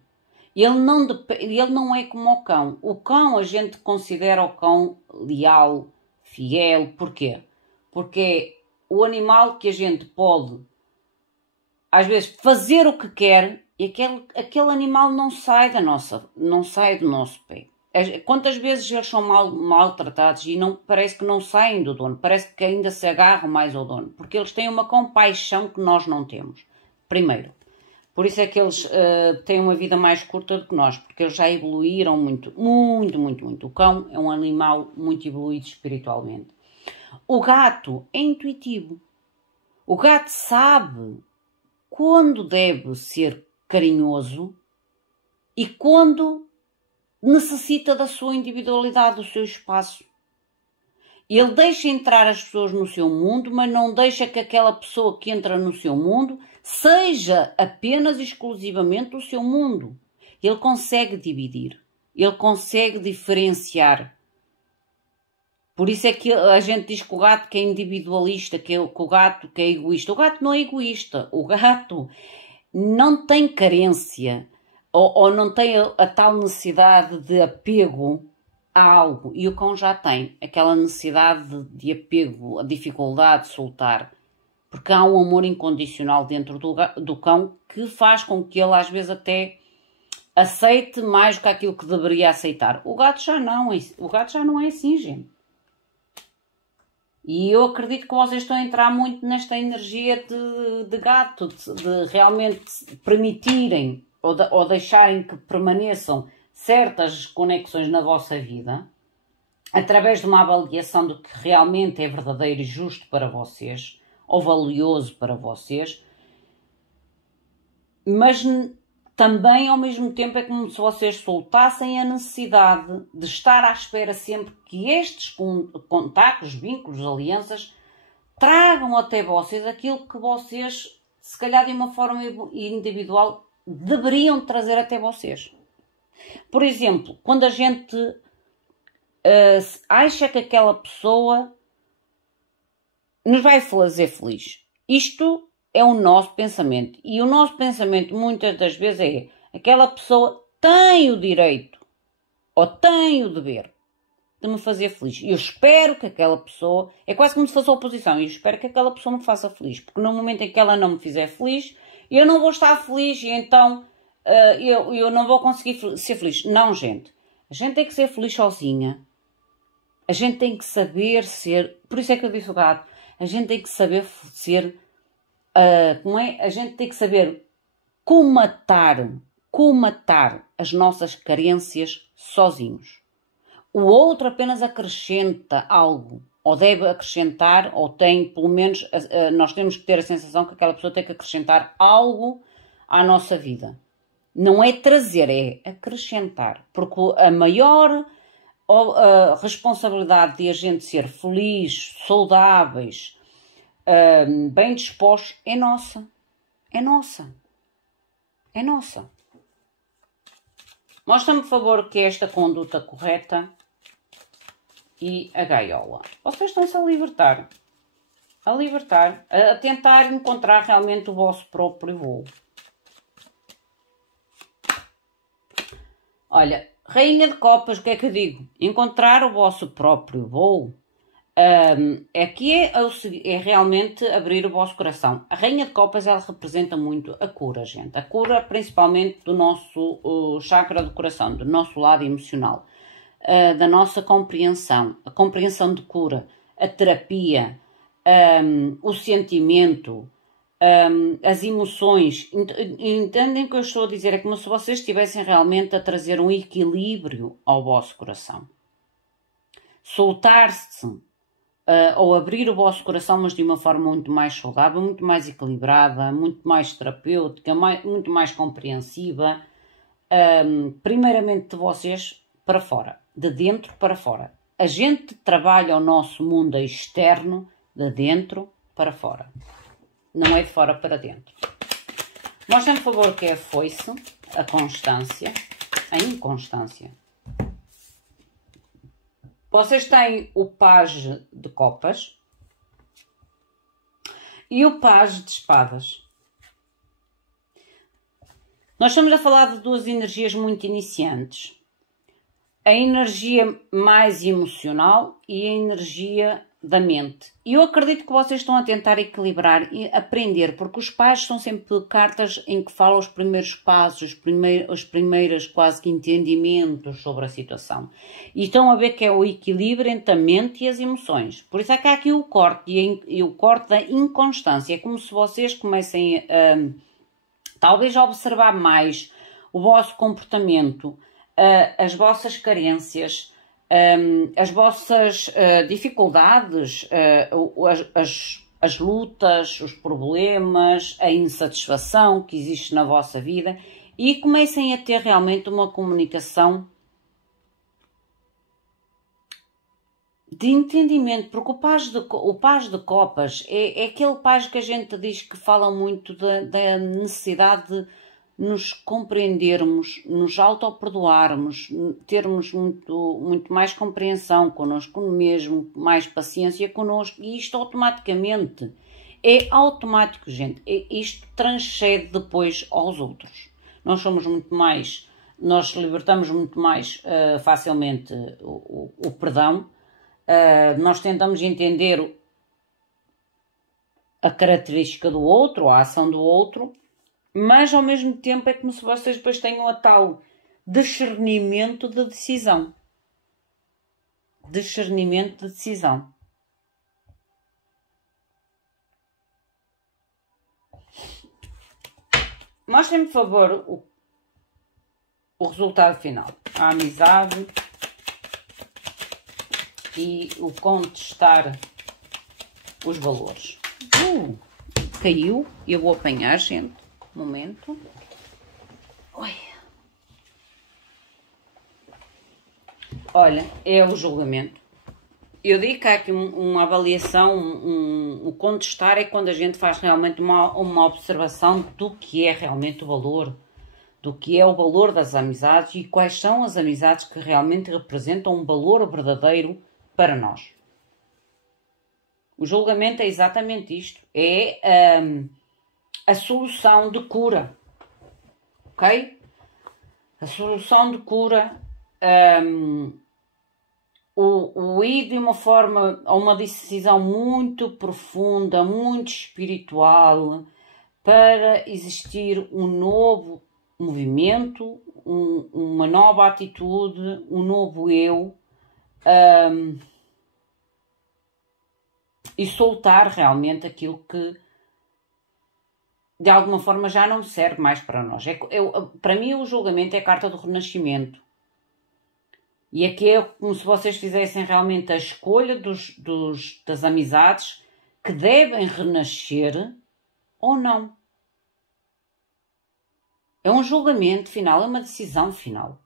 Ele não é como o cão. O cão a gente considera o cão leal, fiel. Porquê? Porque é o animal que a gente pode, às vezes, fazer o que quer e aquele animal não sai do nosso pé. Quantas vezes eles são maltratados e parece que não saem do dono, parece que ainda se agarram mais ao dono, porque eles têm uma compaixão que nós não temos. Primeiro. Por isso é que eles têm uma vida mais curta do que nós, porque eles já evoluíram muito, muito, muito, muito. O cão é um animal muito evoluído espiritualmente. O gato é intuitivo. O gato sabe quando deve ser carinhoso e quando necessita da sua individualidade, do seu espaço. Ele deixa entrar as pessoas no seu mundo, mas não deixa que aquela pessoa que entra no seu mundo seja apenas exclusivamente o seu mundo. Ele consegue dividir, ele consegue diferenciar. Por isso é que a gente diz que o gato que é individualista, que o gato que é egoísta. O gato não é egoísta, o gato não tem carência ou não tem a tal necessidade de apego a algo, e o cão já tem aquela necessidade de apego, a dificuldade de soltar, porque há um amor incondicional dentro do cão que faz com que ele às vezes até aceite mais do que aquilo que deveria aceitar. O gato já não é assim, gente. E eu acredito que vocês estão a entrar muito nesta energia de gato, de realmente permitirem ou deixarem que permaneçam certas conexões na vossa vida, através de uma avaliação do que realmente é verdadeiro e justo para vocês, ou valioso para vocês, mas também ao mesmo tempo é como se vocês soltassem a necessidade de estar à espera sempre que estes contactos, vínculos, alianças, tragam até vocês aquilo que vocês, se calhar de uma forma individual, deveriam trazer até vocês. Por exemplo, quando a gente acha que aquela pessoa nos vai fazer feliz. Isto é o nosso pensamento. E o nosso pensamento muitas das vezes é aquela pessoa tem o direito ou tem o dever de me fazer feliz. E eu espero que aquela pessoa, é quase como se fosse a oposição, eu espero que aquela pessoa me faça feliz. Porque no momento em que ela não me fizer feliz, eu não vou estar feliz e então eu não vou conseguir ser feliz. Não, gente. A gente tem que ser feliz sozinha. A gente tem que saber ser... Por isso é que eu disse o gato. A gente tem que saber ser... A gente tem que saber comatar as nossas carências sozinhos. O outro apenas acrescenta algo. Ou deve acrescentar, ou tem, pelo menos... nós temos que ter a sensação que aquela pessoa tem que acrescentar algo à nossa vida. Não é trazer, é acrescentar. Porque a maior responsabilidade de a gente ser feliz, saudáveis, bem dispostos, é nossa. É nossa. É nossa. Mostra-me, por favor, que é esta conduta correta e a gaiola. Vocês estão-se a libertar. A tentar encontrar realmente o vosso próprio voo. Olha, Rainha de Copas, o que é que eu digo? Encontrar o vosso próprio voo Aqui é realmente abrir o vosso coração. A Rainha de Copas, ela representa muito a cura, gente. A cura principalmente do nosso chakra do coração, do nosso lado emocional, da nossa compreensão, a compreensão de cura, a terapia, o sentimento, as emoções. Entendem o que eu estou a dizer? É como se vocês estivessem realmente a trazer um equilíbrio ao vosso coração. Soltar-se, ou abrir o vosso coração, mas de uma forma muito mais saudável, muito mais equilibrada, muito mais terapêutica, muito mais compreensiva, primeiramente de vocês para fora, de dentro para fora. A gente trabalha o nosso mundo externo de dentro para fora, não é de fora para dentro. Mostrem, por favor, o que é a foice, a constância, a inconstância. Vocês têm o pajem de copas e o pajem de espadas. Nós estamos a falar de duas energias muito iniciantes. A energia mais emocional e a energia da mente. E eu acredito que vocês estão a tentar equilibrar e aprender, porque os pajes são sempre cartas em que falam os primeiros passos, os primeiros quase que entendimentos sobre a situação. E estão a ver que é o equilíbrio entre a mente e as emoções. Por isso é que há aqui o corte, e o corte da inconstância. É como se vocês comecem talvez a observar mais o vosso comportamento, as vossas carências, as vossas dificuldades, as lutas, os problemas, a insatisfação que existe na vossa vida, e comecem a ter realmente uma comunicação de entendimento, porque o pajem de copas é aquele pajem que a gente diz que fala muito da necessidade de nos compreendermos, nos auto-perdoarmos, termos muito mais compreensão connosco mesmo, mais paciência connosco, e isto automaticamente é automático, gente. Isto transcende depois aos outros. Nós somos muito mais, nós libertamos muito mais facilmente o perdão. Nós tentamos entender a característica do outro, a ação do outro, mas ao mesmo tempo é como se vocês depois tenham a tal discernimento de decisão. Discernimento de decisão. Mostrem-me, por favor, o resultado final. A amizade e o contestar os valores. Caiu. Eu vou apanhar, gente. Um momento. Oi. Olha, é o julgamento. Eu digo que há aqui uma avaliação, um contestar é quando a gente faz realmente uma observação do que é realmente o valor, do que é o valor das amizades e quais são as amizades que realmente representam um valor verdadeiro para nós. O julgamento é exatamente isto. É a solução de cura. Ok? A solução de cura. O ir de uma forma a uma decisão muito profunda, muito espiritual, para existir um novo movimento, uma nova atitude, um novo eu. E soltar realmente aquilo que de alguma forma já não serve mais para nós. Para mim o julgamento é a carta do renascimento. E aqui é como se vocês fizessem realmente a escolha das amizades que devem renascer ou não. É um julgamento final, é uma decisão final.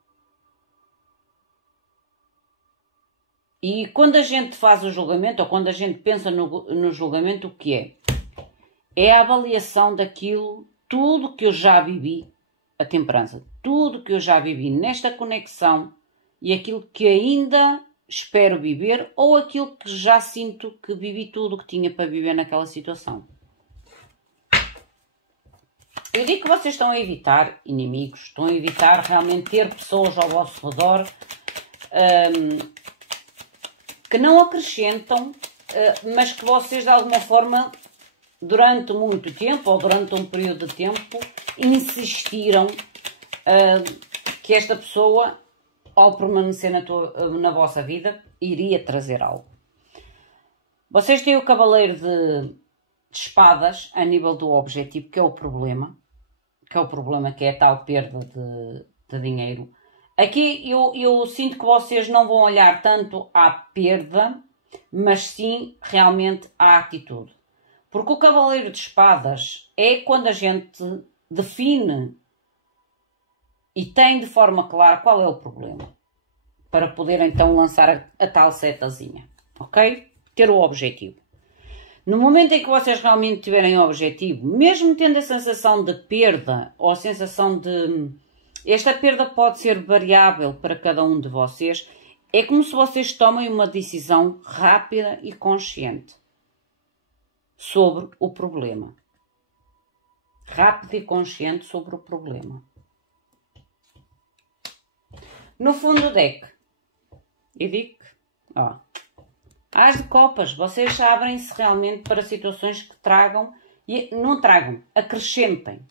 E quando a gente faz o julgamento, ou quando a gente pensa no julgamento, o que é? É a avaliação daquilo, tudo que eu já vivi, a temperança, tudo que eu já vivi nesta conexão e aquilo que ainda espero viver ou aquilo que já sinto que vivi tudo o que tinha para viver naquela situação. Eu digo que vocês estão a evitar inimigos, estão a evitar realmente ter pessoas ao vosso redor que não acrescentam, mas que vocês de alguma forma, durante muito tempo ou durante um período de tempo, insistiram que esta pessoa, ao permanecer na vossa vida, iria trazer algo. Vocês têm o cavaleiro de espadas a nível do objetivo, que é o problema, que é a tal perda de dinheiro. Aqui eu sinto que vocês não vão olhar tanto à perda, mas sim realmente à atitude. Porque o cavaleiro de espadas é quando a gente define e tem de forma clara qual é o problema, para poder então lançar a tal setazinha, ok? Ter o objetivo. No momento em que vocês realmente tiverem o objetivo, mesmo tendo a sensação de perda, ou a sensação de... Esta perda pode ser variável para cada um de vocês, é como se vocês tomem uma decisão rápida e consciente sobre o problema. Rápido e consciente sobre o problema. No fundo do deck, eu digo, ó, As de copas, vocês abrem-se realmente para situações que tragam, e não tragam, acrescentem.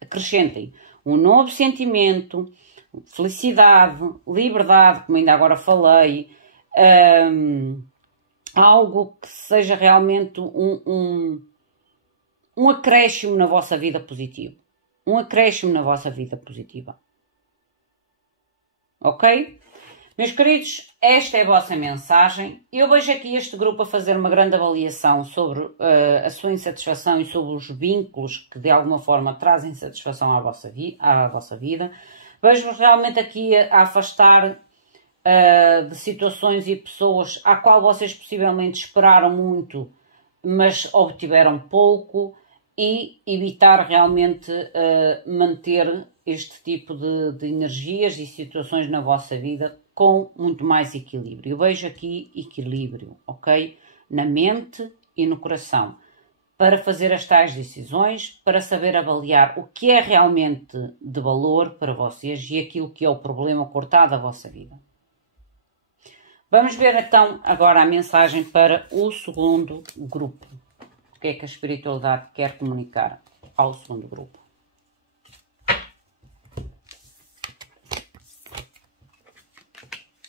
Acrescentem um novo sentimento, felicidade, liberdade, como ainda agora falei, algo que seja realmente um acréscimo na vossa vida positiva. Um acréscimo na vossa vida positiva. Ok? Meus queridos, esta é a vossa mensagem. Eu vejo aqui este grupo a fazer uma grande avaliação sobre a sua insatisfação e sobre os vínculos que de alguma forma trazem satisfação à vossa vida. Vejo-vos realmente aqui a afastar de situações e pessoas à qual vocês possivelmente esperaram muito, mas obtiveram pouco, e evitar realmente manter este tipo de energias e situações na vossa vida com muito mais equilíbrio. Eu vejo aqui equilíbrio, ok? Na mente e no coração, para fazer as tais decisões, para saber avaliar o que é realmente de valor para vocês e aquilo que é o problema cortado da vossa vida. Vamos ver então agora a mensagem para o segundo grupo. O que é que a espiritualidade quer comunicar ao segundo grupo?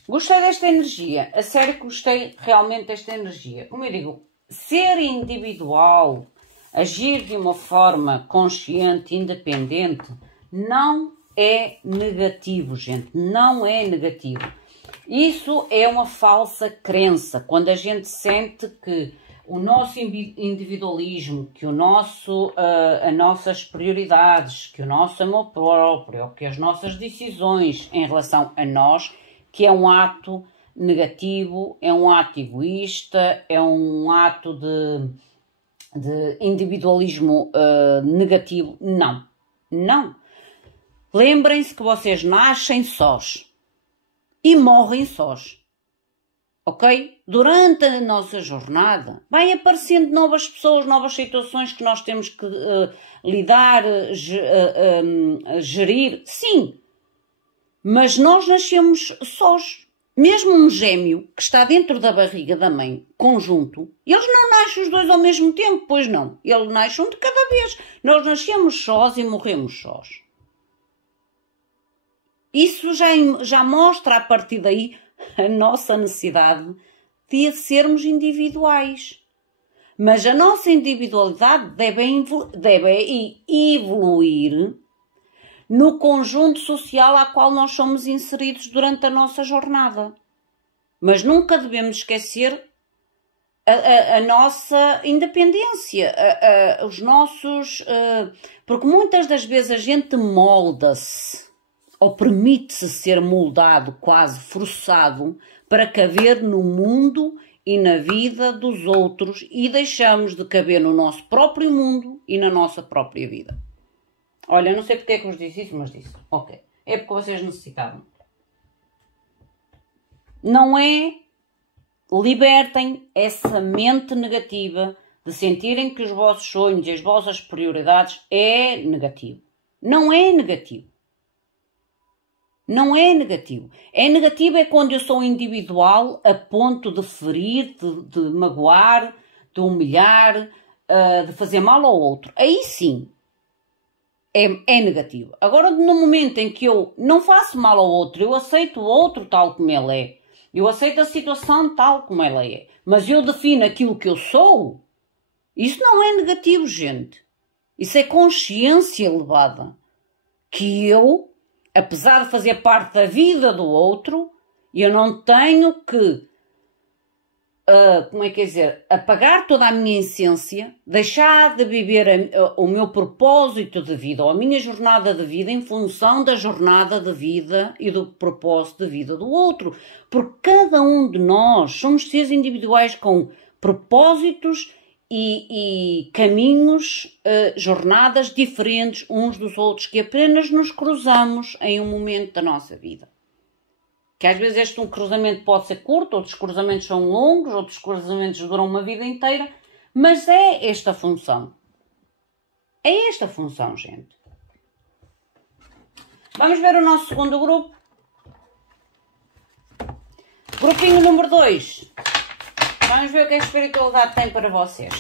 Gostei desta energia, a sério que gostei realmente desta energia. Como eu digo, ser individual, agir de uma forma consciente, independente, não é negativo, gente, não é negativo. Isso é uma falsa crença, quando a gente sente que o nosso individualismo, que as nossas prioridades, que o nosso amor próprio, que as nossas decisões em relação a nós, que é um ato negativo, é um ato egoísta, é um ato de individualismo negativo. Não, não. Lembrem-se que vocês nascem sós e morrem sós, ok? Durante a nossa jornada vai aparecendo novas pessoas, novas situações que nós temos que lidar, gerir, sim. Mas nós nascemos sós. Mesmo um gêmeo que está dentro da barriga da mãe, conjunto, eles não nascem os dois ao mesmo tempo, pois não. Eles nascem um de cada vez. Nós nascemos sós e morremos sós. Isso já mostra a partir daí a nossa necessidade de sermos individuais. Mas a nossa individualidade deve evoluir no conjunto social ao qual nós somos inseridos durante a nossa jornada. Mas nunca devemos esquecer a nossa independência, os nossos... porque muitas das vezes a gente molda-se, ou permite-se ser moldado, quase forçado, para caber no mundo e na vida dos outros, e deixamos de caber no nosso próprio mundo e na nossa própria vida. Olha, não sei porque é que vos disse isso, mas disse. Ok. É porque vocês necessitavam. Não é... Libertem essa mente negativa de sentirem que os vossos sonhos e as vossas prioridades é negativo. Não é negativo. Não é negativo. É negativo é quando eu sou individual a ponto de ferir, de magoar, de humilhar, de fazer mal ao outro. Aí sim, é negativo. Agora, no momento em que eu não faço mal ao outro, eu aceito o outro tal como ele é, eu aceito a situação tal como ela é, mas eu defino aquilo que eu sou, isso não é negativo, gente. Isso é consciência elevada. Que eu, apesar de fazer parte da vida do outro, eu não tenho que, apagar toda a minha essência, deixar de viver o meu propósito de vida, ou a minha jornada de vida, em função da jornada de vida e do propósito de vida do outro. Porque cada um de nós somos seres individuais com propósitos e caminhos, jornadas diferentes uns dos outros, que apenas nos cruzamos em um momento da nossa vida. Que às vezes este cruzamento pode ser curto, outros cruzamentos são longos, outros cruzamentos duram uma vida inteira, mas é esta a função. É esta a função, gente. Vamos ver o nosso segundo grupo. Grupinho número 2. Vamos ver o que a espiritualidade tem para vocês.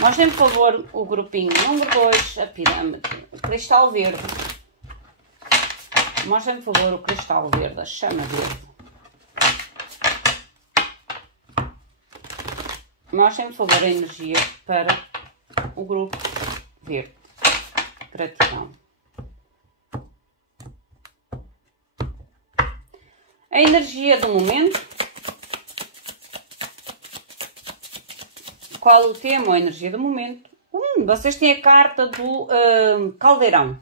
Mostrem, por favor, o grupinho número 2, a pirâmide, o cristal verde. Mostrem, por favor, o cristal verde, a chama verde. Mostrem, por favor, a energia para o grupo verde. Gratidão. A energia do momento. Qual é o tema ou a energia do momento? Vocês têm a carta do caldeirão.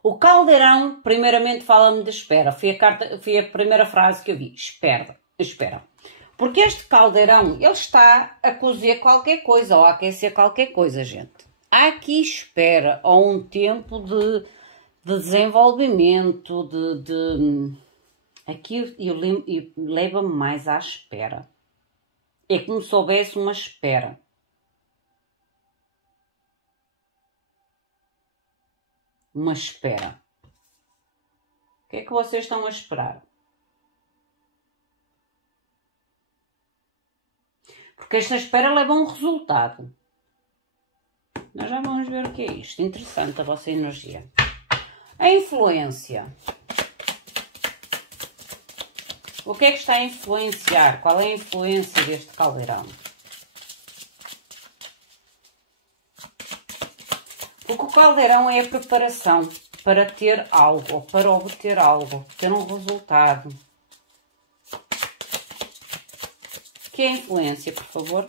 O caldeirão, primeiramente, fala-me de espera. Foi a primeira frase que eu vi. Espera. Porque este caldeirão, ele está a cozer qualquer coisa ou a aquecer qualquer coisa, gente. Há aqui espera ou um tempo de desenvolvimento, aqui leva-me mais à espera. É como se houvesse uma espera. Uma espera. O que é que vocês estão a esperar? Porque esta espera leva a um resultado. Nós já vamos ver o que é isto. Interessante a vossa energia. A influência. O que é que está a influenciar? Qual é a influência deste caldeirão? Porque o caldeirão é a preparação para ter algo, ou para obter algo, ter um resultado. O que é a influência, por favor?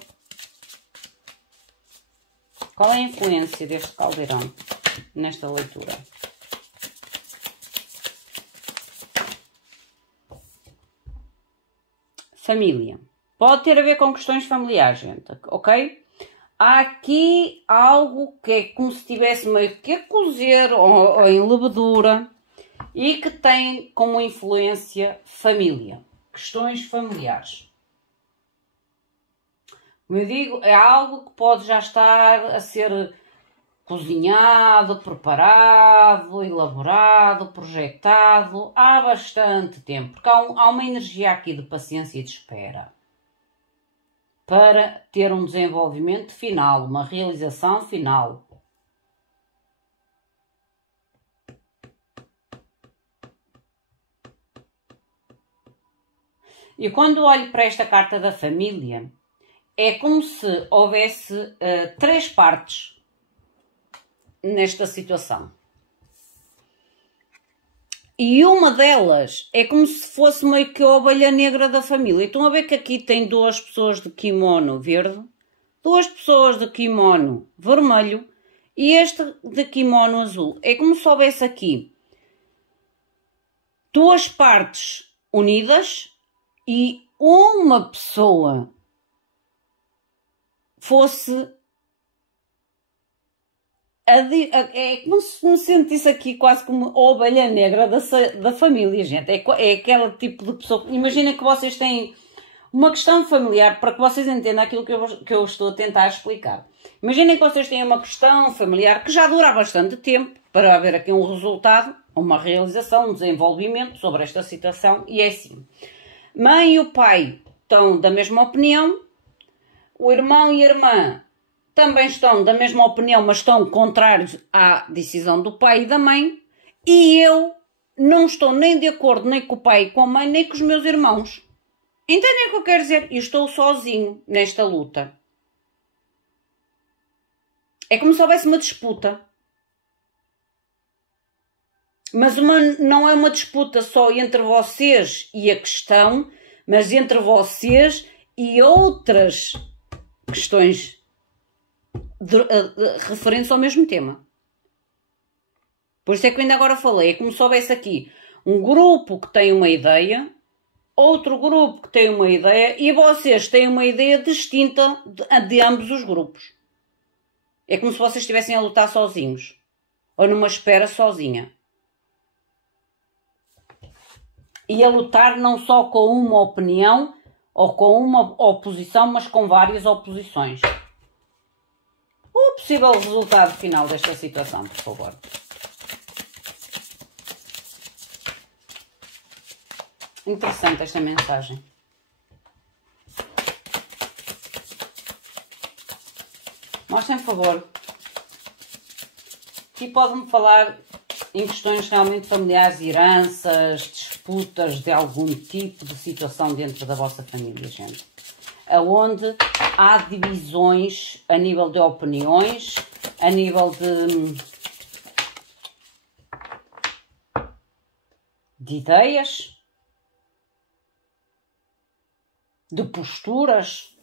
Qual é a influência deste caldeirão nesta leitura? Família. Pode ter a ver com questões familiares, gente, ok? Há aqui algo que é como se estivesse meio que a cozer ou em levedura e que tem como influência família. Questões familiares. Como eu digo, é algo que pode já estar a ser cozinhado, preparado, elaborado, projetado há bastante tempo. Porque há uma energia aqui de paciência e de espera. Para ter um desenvolvimento final, uma realização final. E quando olho para esta carta da família, é como se houvesse 3 partes nesta situação. E uma delas é como se fosse meio que a ovelha negra da família. Estão a ver que aqui tem 2 pessoas de kimono verde, 2 pessoas de kimono vermelho e este de kimono azul. É como se houvesse aqui 2 partes unidas e uma pessoa fosse... É como se me sentisse aqui quase como a ovelha negra da família, gente. É aquele tipo de pessoa... Imaginem que vocês têm Uma questão familiar, para que vocês entendam aquilo que eu estou a tentar explicar. Imaginem que vocês têm uma questão familiar que já dura há bastante tempo, para haver aqui um resultado, uma realização, um desenvolvimento sobre esta situação, e é assim. Mãe e o pai estão da mesma opinião, o irmão e a irmã também estão da mesma opinião, mas estão contrários à decisão do pai e da mãe, e eu não estou nem de acordo nem com o pai e com a mãe, nem com os meus irmãos. Entendem o que eu quero dizer? Eu estou sozinho nesta luta. É como se houvesse uma disputa. Mas não é uma disputa só entre vocês e a questão, mas entre vocês e outras questões referentes ao mesmo tema. Por isso é que eu ainda agora falei, é como se houvesse aqui um grupo que tem uma ideia, outro grupo que tem uma ideia e vocês têm uma ideia distinta de ambos os grupos. É como se vocês estivessem a lutar sozinhos ou numa espera sozinha. E a lutar não só com uma opinião ou com uma oposição, mas com várias oposições. O possível resultado final desta situação, por favor. Interessante esta mensagem. Mostrem, por favor. Aqui pode-me falar em questões realmente familiares, heranças, disputas de algum tipo de situação dentro da vossa família, gente. Aonde há divisões a nível de opiniões, a nível de ideias, de posturas.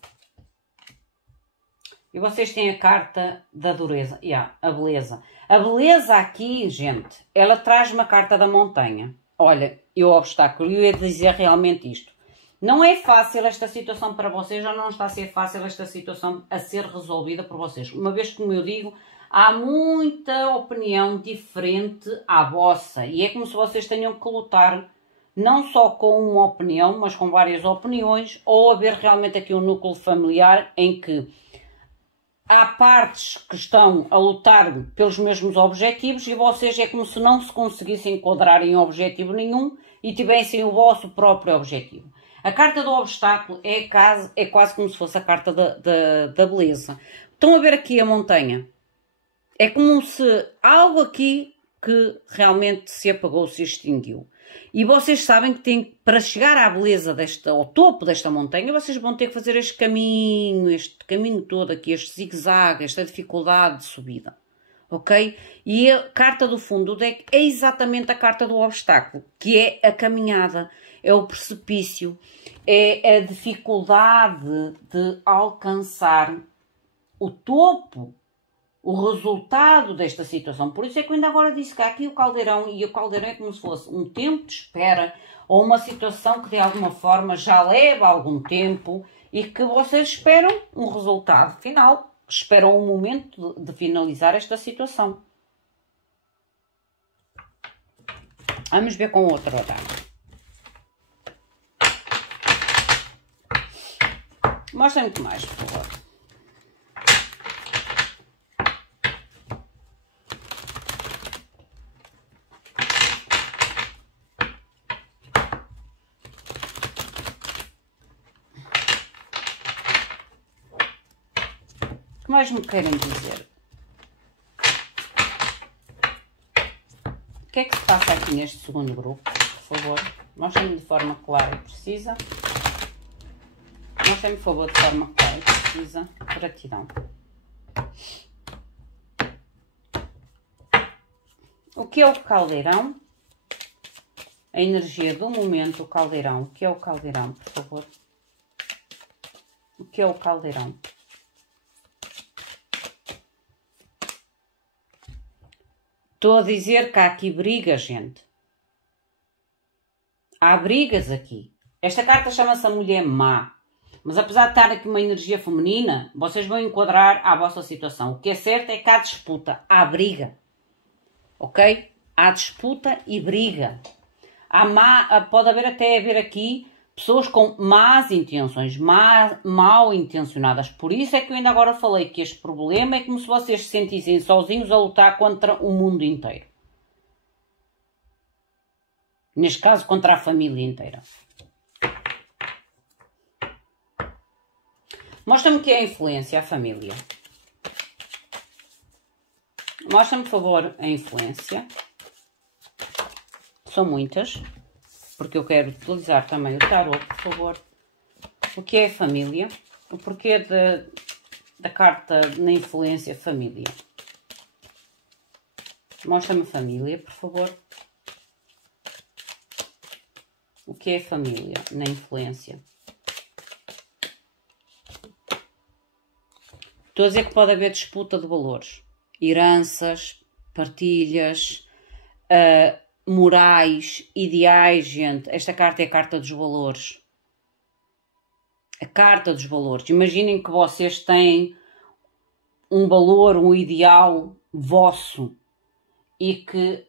E vocês têm a carta da dureza, a beleza. A beleza aqui, gente, ela traz uma carta da montanha. Olha, e o obstáculo, eu ia dizer realmente isto. Não é fácil esta situação para vocês, já não está a ser fácil esta situação a ser resolvida por vocês. Uma vez que, como eu digo, há muita opinião diferente à vossa. E é como se vocês tenham que lutar não só com uma opinião, mas com várias opiniões, ou haver realmente aqui um núcleo familiar em que há partes que estão a lutar pelos mesmos objetivos e vocês é como se não se conseguissem enquadrar em objetivo nenhum e tivessem o vosso próprio objetivo. A carta do obstáculo é quase como se fosse a carta da beleza. Estão a ver aqui a montanha? É como se algo aqui que realmente se apagou, se extinguiu. E vocês sabem que para chegar à beleza ao topo desta montanha, vocês vão ter que fazer este caminho todo aqui, este zigue-zague, esta dificuldade de subida. Ok? E a carta do fundo do deck é exatamente a carta do obstáculo, que é a caminhada, é o precipício, é a dificuldade de alcançar o topo, o resultado desta situação. Por isso é que eu ainda agora disse que há aqui o caldeirão, e o caldeirão é como se fosse um tempo de espera ou uma situação que de alguma forma já leva algum tempo e que vocês esperam um resultado final, esperam um momento de finalizar esta situação. Vamos ver com outro horário. Mostrem muito mais, por favor. O que mais me querem dizer? O que é que se passa aqui neste segundo grupo? Por favor, mostrem-me de forma clara e precisa. Mostrem-me, por favor, de forma clara e precisa. Gratidão. O que é o caldeirão? A energia do momento, o caldeirão. O que é o caldeirão, por favor? O que é o caldeirão? Estou a dizer que há aqui brigas, gente. Há brigas aqui. Esta carta chama-se a mulher má. Mas apesar de estar aqui uma energia feminina, vocês vão enquadrar a vossa situação. O que é certo é que há disputa, há briga. Ok? Há disputa e briga. Pode haver aqui pessoas com más intenções, mal intencionadas. Por isso é que eu ainda agora falei que este problema é como se vocês se sentissem sozinhos a lutar contra o mundo inteiro. Neste caso, contra a família inteira. Mostra-me o que é a influência, a família. Mostra-me, por favor, a influência. São muitas, porque eu quero utilizar também o tarot, por favor. O que é a família? O porquê da carta na influência família. Mostra-me a família, por favor. O que é a família na influência? Estou a dizer que pode haver disputa de valores. Heranças, partilhas, morais, ideais, gente. Esta carta é a carta dos valores. A carta dos valores. Imaginem que vocês têm um valor, um ideal vosso e que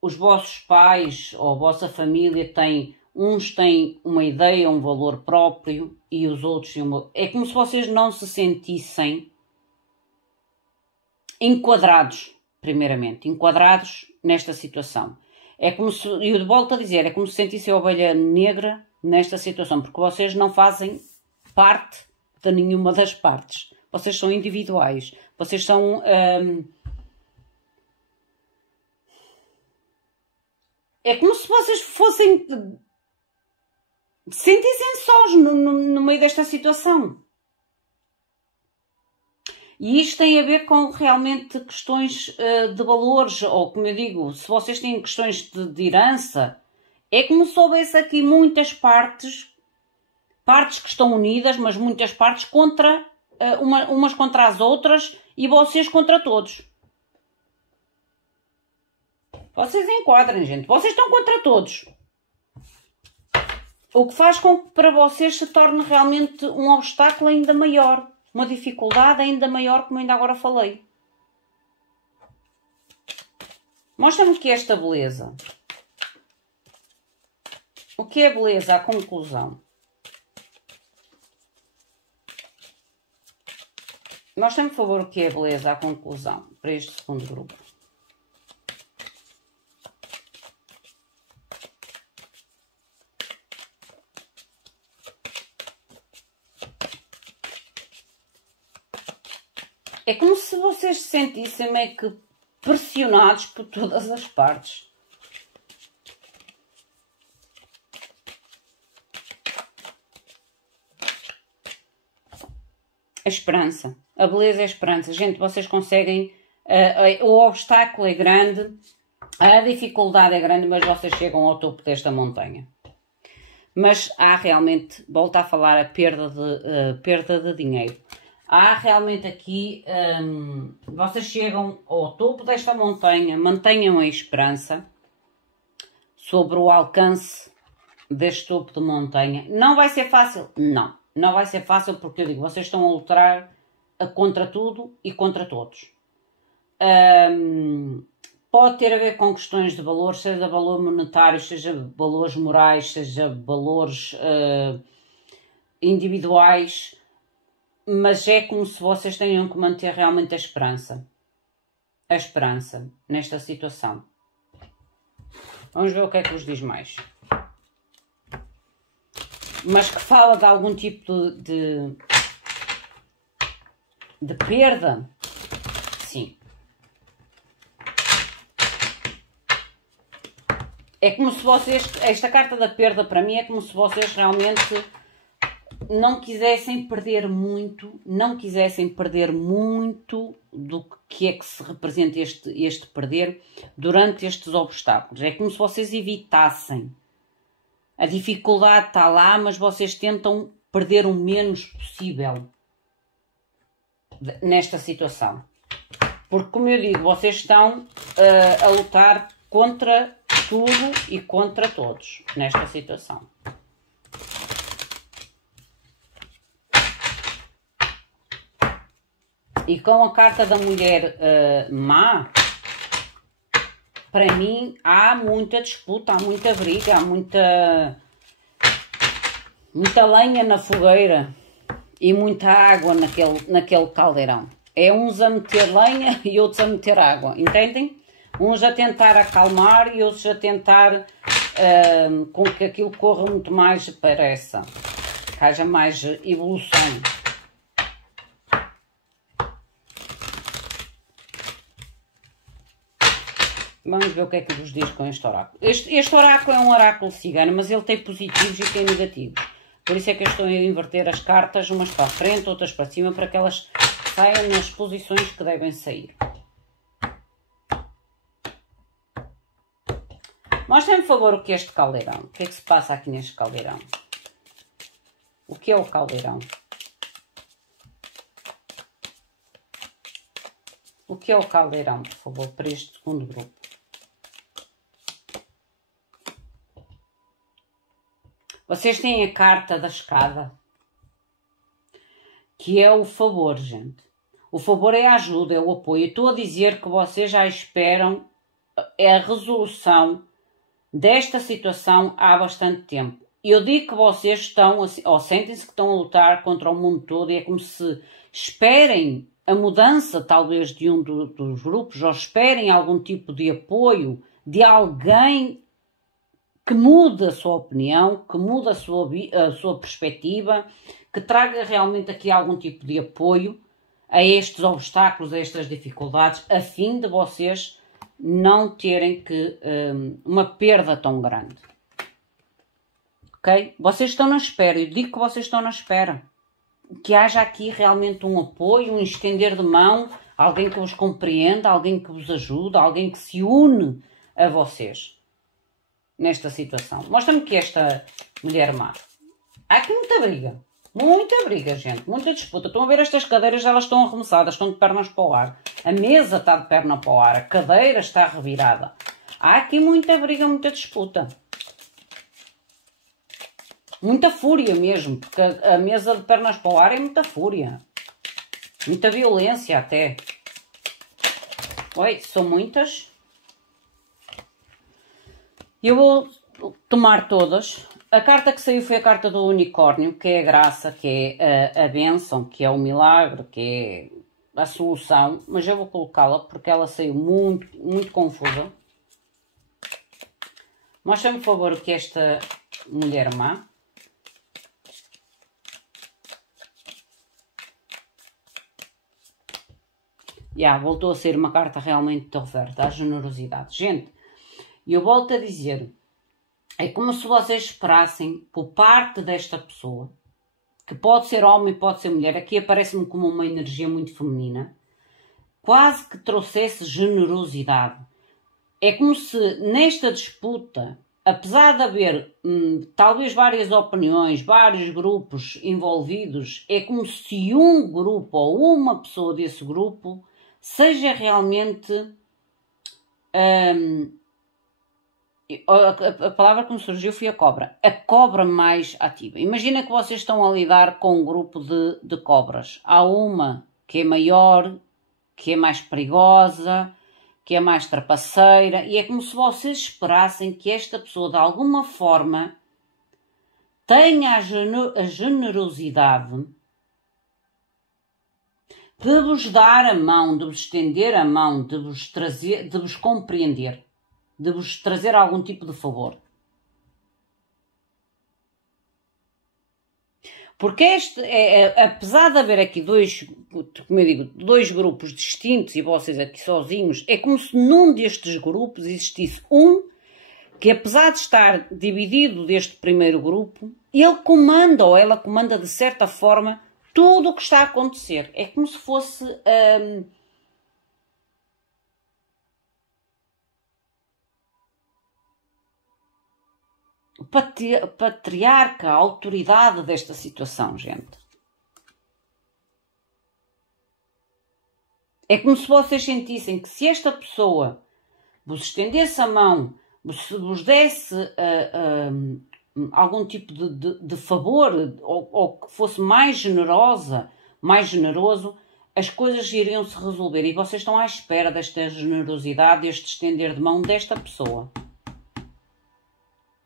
os vossos pais ou a vossa família têm, uns têm uma ideia, um valor próprio e os outros têm uma... É como se vocês não se sentissem enquadrados, primeiramente, enquadrados nesta situação. É como se, e eu volto a dizer, é como se sentissem a ovelha negra nesta situação, porque vocês não fazem parte de nenhuma das partes. Vocês são individuais. Vocês são... é como se vocês fossem... sentissem sós no meio desta situação. E isto tem a ver com realmente questões de valores, ou como eu digo, se vocês têm questões de herança, é como se houvesse aqui muitas partes que estão unidas, mas muitas partes contra, umas contra as outras e vocês contra todos. Vocês enquadrem, gente. Vocês estão contra todos. O que faz com que para vocês se torne realmente um obstáculo ainda maior. Uma dificuldade ainda maior, como ainda agora falei. Mostra-me o que é esta beleza. O que é beleza? A conclusão. Mostra-me, por favor, o que é beleza? A conclusão. Para este segundo grupo. É como se vocês se sentissem meio que pressionados por todas as partes. A esperança. A beleza é a esperança. Gente, vocês conseguem... o obstáculo é grande, a dificuldade é grande, mas vocês chegam ao topo desta montanha. Mas há realmente... Volto a falar a perda de dinheiro. Há realmente aqui, vocês chegam ao topo desta montanha, mantenham a esperança sobre o alcance deste topo de montanha. Não vai ser fácil? Não. Não vai ser fácil porque eu digo, vocês estão a lutar contra tudo e contra todos. Pode ter a ver com questões de valores, seja valor monetário, seja valores morais, seja valores individuais. Mas é como se vocês tenham que manter realmente a esperança. A esperança nesta situação. Vamos ver o que é que vos diz mais. Mas que fala de algum tipo de perda. Sim. É como se vocês... Esta carta da perda para mim é como se vocês realmente... não quisessem perder muito, do que é que se representa este perder durante estes obstáculos. É como se vocês evitassem. A dificuldade está lá, mas vocês tentam perder o menos possível nesta situação. Porque, como eu digo, vocês estão a lutar contra tudo e contra todos nesta situação. E com a carta da mulher má, para mim há muita disputa, há muita briga, há muita... muita lenha na fogueira e muita água naquele caldeirão. É uns a meter lenha e outros a meter água, entendem? Uns a tentar acalmar e outros a tentar com que aquilo corra muito mais depressa, que haja mais evolução. Vamos ver o que é que vos diz com este oráculo. Este oráculo é um oráculo cigano, mas ele tem positivos e tem negativos. Por isso é que eu estou a inverter as cartas, umas para a frente, outras para cima, para que elas saiam nas posições que devem sair. Mostrem-me, por favor, o que é este caldeirão. O que é que se passa aqui neste caldeirão? O que é o caldeirão? O que é o caldeirão, por favor, para este segundo grupo? Vocês têm a carta da escada, que é o favor, gente. O favor é a ajuda, é o apoio. Eu estou a dizer que vocês já esperam a resolução desta situação há bastante tempo. Eu digo que vocês estão, ou sentem-se que estão a lutar contra o mundo todo, e é como se esperem a mudança, talvez, de um dos grupos, ou esperem algum tipo de apoio de alguém que mude a sua opinião, que mude a sua perspectiva, que traga realmente aqui algum tipo de apoio a estes obstáculos, a estas dificuldades, a fim de vocês não terem uma perda tão grande. Ok? Vocês estão na espera, eu digo que vocês estão na espera. Que haja aqui realmente um apoio, um estender de mão, alguém que vos compreenda, alguém que vos ajude, alguém que se une a vocês nesta situação. Mostra-me que esta mulher má. Há aqui muita briga, gente, muita disputa. Estão a ver estas cadeiras, elas estão arremessadas, estão de pernas para o ar. A mesa está de perna para o ar, a cadeira está revirada. Há aqui muita briga, muita disputa. Muita fúria mesmo, porque a mesa de pernas para o ar é muita fúria. Muita violência até. Oi, são muitas. Eu vou tomar todas. A carta que saiu foi a carta do unicórnio, que é a graça, que é a bênção, que é o milagre, que é a solução. Mas eu vou colocá-la porque ela saiu muito confusa. Mostra-me, por favor, o que é esta mulher má. Voltou a ser uma carta realmente de oferta, à generosidade. Gente, eu volto a dizer, é como se vocês esperassem por parte desta pessoa, que pode ser homem, pode ser mulher, aqui aparece-me como uma energia muito feminina, quase que trouxesse generosidade. É como se nesta disputa, apesar de haver talvez várias opiniões, vários grupos envolvidos, é como se um grupo ou uma pessoa desse grupo seja realmente a palavra que me surgiu foi a cobra mais ativa. Imagina que vocês estão a lidar com um grupo de cobras. Há uma que é maior, que é mais perigosa, que é mais trapaceira, e é como se vocês esperassem que esta pessoa de alguma forma tenha a generosidade de vos dar a mão, de vos estender a mão, de vos trazer, de vos compreender, de vos trazer algum tipo de favor. Porque apesar de haver aqui como eu digo, dois grupos distintos e vocês aqui sozinhos, é como se num destes grupos existisse um que, apesar de estar dividido deste primeiro grupo, ele comanda ou ela comanda de certa forma tudo o que está a acontecer. É como se fosse patriarca, a autoridade desta situação, gente. É como se vocês sentissem que se esta pessoa vos estendesse a mão, vos desse algum tipo de favor, ou que fosse mais generosa, mais generoso, as coisas iriam se resolver. E vocês estão à espera desta generosidade, deste estender de mão desta pessoa.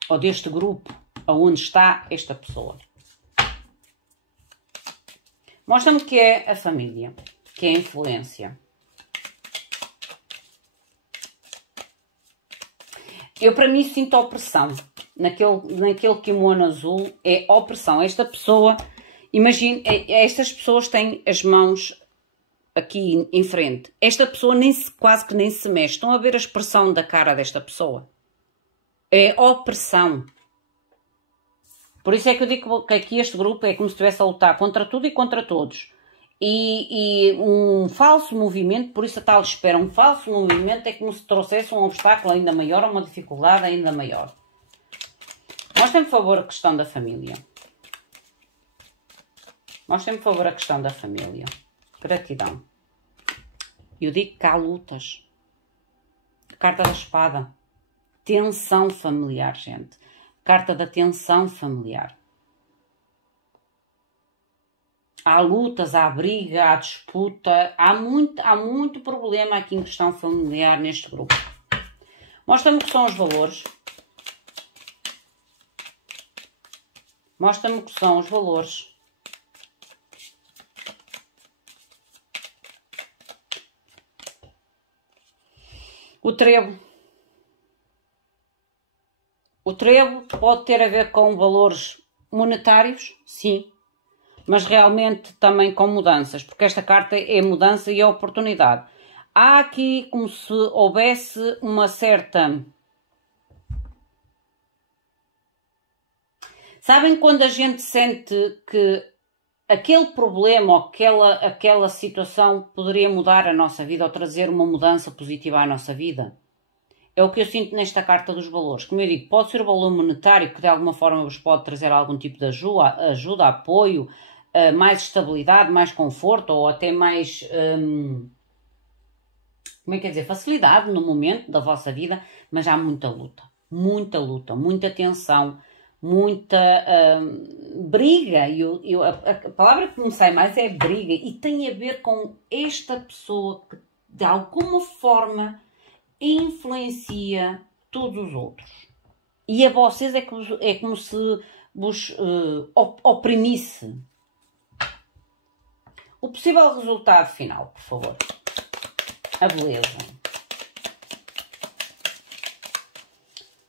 Ou deste grupo, aonde está esta pessoa. Mostra-me que é a família, que é a influência. Eu, para mim, sinto opressão. Naquele kimono azul, é opressão. Esta pessoa, imagine, estas pessoas têm as mãos aqui em frente. Esta pessoa quase que nem se mexe. Estão a ver a expressão da cara desta pessoa? É opressão. Por isso é que eu digo que aqui este grupo é como se estivesse a lutar contra tudo e contra todos. E um falso movimento, por isso a tal espera, um falso movimento é como se trouxesse um obstáculo ainda maior, uma dificuldade ainda maior. Mostrem-me, por favor, a questão da família. Mostrem-me, por favor, a questão da família. Gratidão. Eu digo que há lutas. Carta da espada. Tensão familiar, gente. Carta da tensão familiar. Há lutas, há briga, há disputa. Há muito problema aqui em questão familiar neste grupo. Mostra-me o que são os valores. Mostra-me o que são os valores. O trevo. O trevo pode ter a ver com valores monetários, sim, mas realmente também com mudanças, porque esta carta é mudança e é oportunidade. Há aqui como se houvesse uma certa... Sabem quando a gente sente que aquele problema ou aquela situação poderia mudar a nossa vida ou trazer uma mudança positiva à nossa vida? É o que eu sinto nesta carta dos valores. Como eu digo, pode ser o valor monetário que de alguma forma vos pode trazer algum tipo de ajuda, apoio, mais estabilidade, mais conforto ou até mais, como é que quer dizer, facilidade no momento da vossa vida, mas há muita luta, muita tensão, muita briga. A palavra que me sai mais é briga e tem a ver com esta pessoa que de alguma forma influencia todos os outros. E a vocês é como se vos oprimisse. O possível resultado final, por favor. A beleza.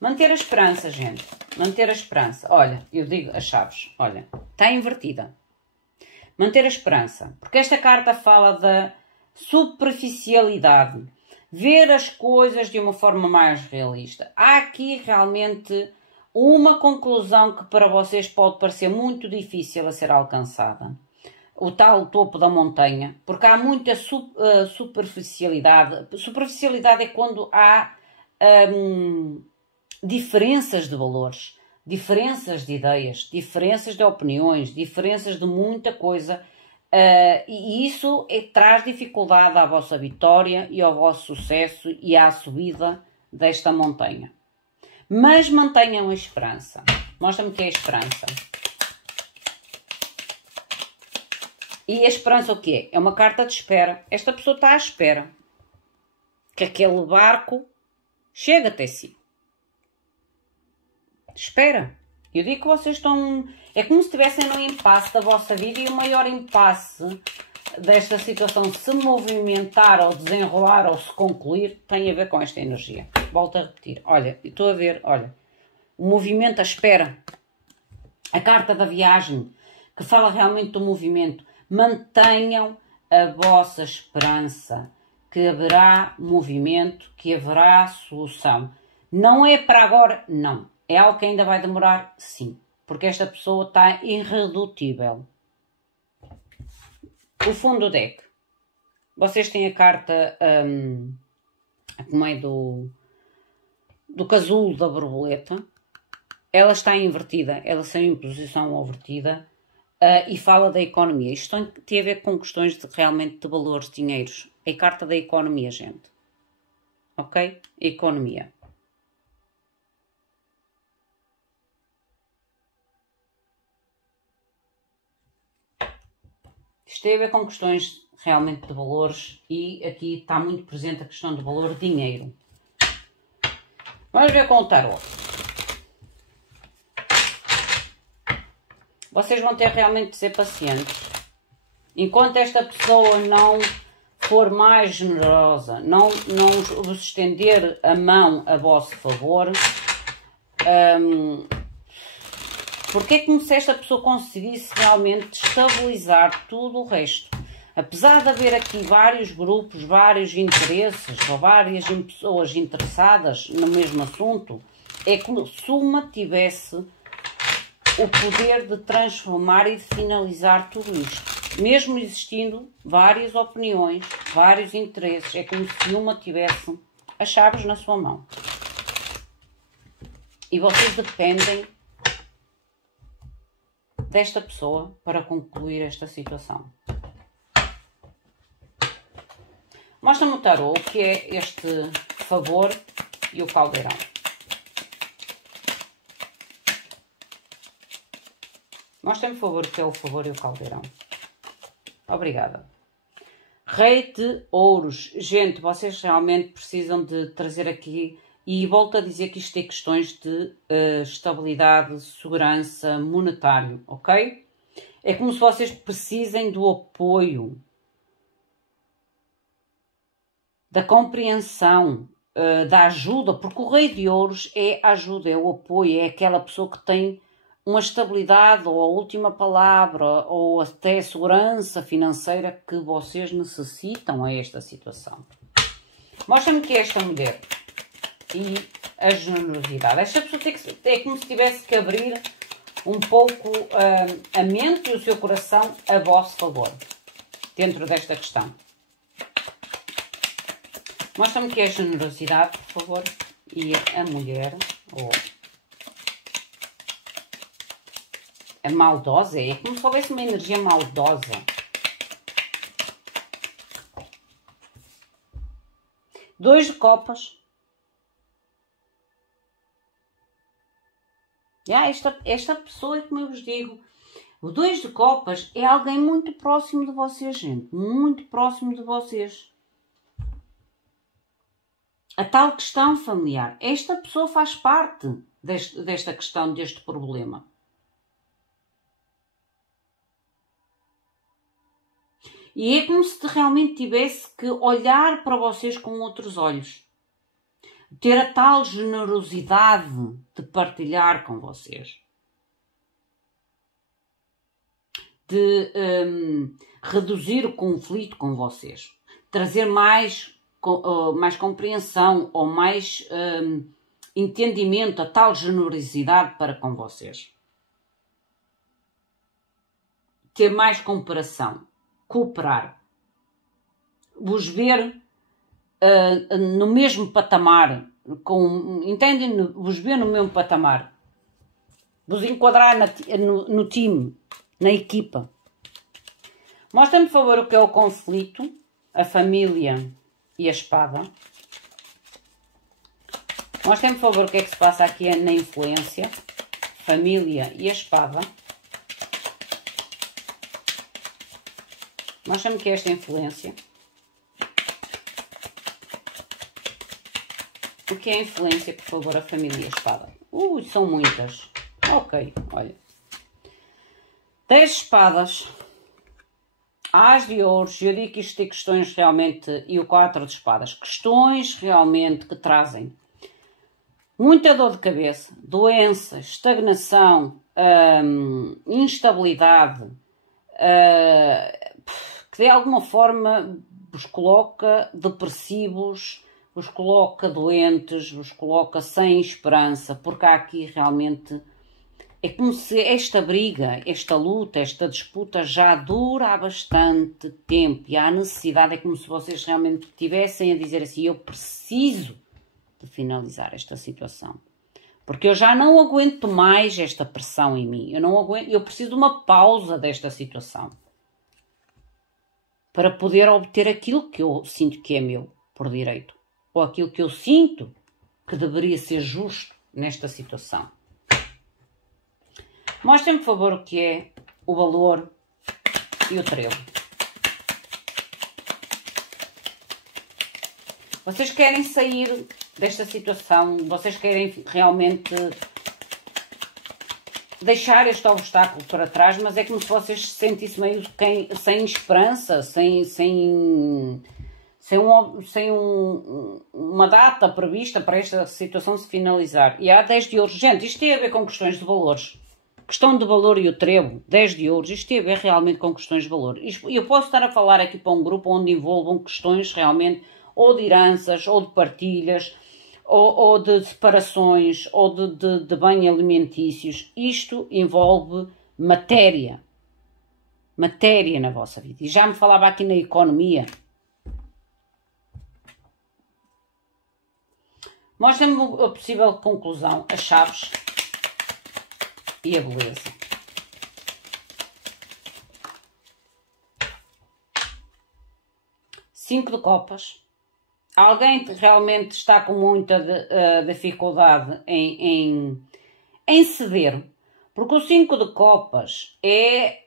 Manter a esperança, gente. Manter a esperança. Olha, eu digo as chaves. Olha, está invertida. Manter a esperança. Porque esta carta fala da superficialidade. Ver as coisas de uma forma mais realista. Há aqui realmente uma conclusão que para vocês pode parecer muito difícil a ser alcançada. O tal topo da montanha. Porque há muita superficialidade. Superficialidade é quando há diferenças de valores, diferenças de ideias, diferenças de opiniões, diferenças de muita coisa. E isso traz dificuldade à vossa vitória e ao vosso sucesso e à subida desta montanha. Mas mantenham a esperança. Mostra-me que é a esperança. E a esperança o que é? É uma carta de espera. Esta pessoa está à espera que aquele barco chegue até si. Espera. Eu digo que vocês estão... É como se estivessem num impasse da vossa vida e o maior impasse desta situação se movimentar ou desenrolar ou se concluir tem a ver com esta energia. Volto a repetir. Olha, estou a ver, olha, o movimento, a espera. A carta da viagem, que fala realmente do movimento. Mantenham a vossa esperança, que haverá movimento, que haverá solução. Não é para agora, não. É algo que ainda vai demorar, sim. Porque esta pessoa está irredutível. O fundo do deck. Vocês têm a carta, como é do casulo da borboleta. Ela está invertida. Ela saiu em posição invertida. E fala da economia. Isto tem a ver com questões realmente de valores, dinheiros. É a carta da economia, gente. Ok? Economia. Isto tem a ver com questões realmente de valores e aqui está muito presente a questão do valor dinheiro. Vamos ver com o tarot. Vocês vão ter realmente de ser pacientes. Enquanto esta pessoa não for mais generosa, não vos estender a mão a vosso favor, porque é como se esta pessoa conseguisse realmente estabilizar tudo o resto. Apesar de haver aqui vários grupos, vários interesses, ou várias pessoas interessadas no mesmo assunto, é como se uma tivesse o poder de transformar e de finalizar tudo isto. Mesmo existindo várias opiniões, vários interesses, é como se uma tivesse as chaves na sua mão. E vocês dependem desta pessoa para concluir esta situação. Mostra-me o tarô o que é este favor e o caldeirão. Mostra-me, por favor, o que é o favor e o caldeirão. Obrigada. Rei de ouros. Gente, vocês realmente precisam de trazer aqui, e volto a dizer que isto é questões de estabilidade, segurança, monetário, ok? É como se vocês precisem do apoio, da compreensão, da ajuda, porque o Rei de Ouros é a ajuda, é o apoio, é aquela pessoa que tem uma estabilidade, ou a última palavra, ou até segurança financeira que vocês necessitam a esta situação. Mostra-me que é esta mulher e a generosidade. Esta pessoa é como se tivesse que abrir um pouco a mente e o seu coração a vosso favor, dentro desta questão. Mostra-me que é a generosidade, por favor, e a mulher, ou a maldosa, é como se houvesse uma energia maldosa. Dois de copas. Esta pessoa é como eu vos digo, o 2 de copas é alguém muito próximo de vocês, gente, muito próximo de vocês. A tal questão familiar. Esta pessoa faz parte desta questão, deste problema. E é como se realmente tivesse que olhar para vocês com outros olhos. Ter a tal generosidade de partilhar com vocês. De reduzir o conflito com vocês. Trazer mais compreensão ou mais entendimento, a tal generosidade para com vocês. Ter mais comparação, cooperar, vos ver no mesmo patamar, entendem? Vos ver no mesmo patamar, vos enquadrar no time, na equipa. Mostra-me, por favor, o que é o conflito, a família e a espada. Mostrem-me, por favor, o que é que se passa aqui na influência, família e a espada. Mostrem-me que é esta influência. O que é a influência, por favor, a família e a espada? São muitas. Ok, olha. 10 espadas. As de ouros, eu digo que isto tem questões realmente, e o 4 de espadas, questões realmente que trazem muita dor de cabeça, doença, estagnação, instabilidade, que de alguma forma vos coloca depressivos, vos coloca doentes, vos coloca sem esperança, porque há aqui realmente... É como se esta briga, esta luta, esta disputa já dura há bastante tempo e há necessidade, é como se vocês realmente estivessem a dizer assim, eu preciso de finalizar esta situação. Porque eu já não aguento mais esta pressão em mim, eu preciso de uma pausa desta situação. Para poder obter aquilo que eu sinto que é meu, por direito. Ou aquilo que eu sinto que deveria ser justo nesta situação. Mostrem-me, por favor, o que é o valor e o trevo. Vocês querem sair desta situação, vocês querem realmente deixar este obstáculo para trás, mas é como se vocês se sentissem meio sem esperança, sem uma data prevista para esta situação se finalizar. E há 10 de ouros. Gente, isto tem a ver com questões de valores. Questão de valor e o trevo, 10 de ouros, isto tem a ver realmente com questões de valor. Eu posso estar a falar aqui para um grupo onde envolvam questões realmente ou de heranças, ou de partilhas, ou de separações, ou de bens alimentícios. Isto envolve matéria. Matéria na vossa vida. E já me falava aqui na economia. Mostra-me a possível conclusão, as chaves e a beleza. Cinco de copas. Alguém que realmente está com muita dificuldade em ceder. Porque o 5 de copas é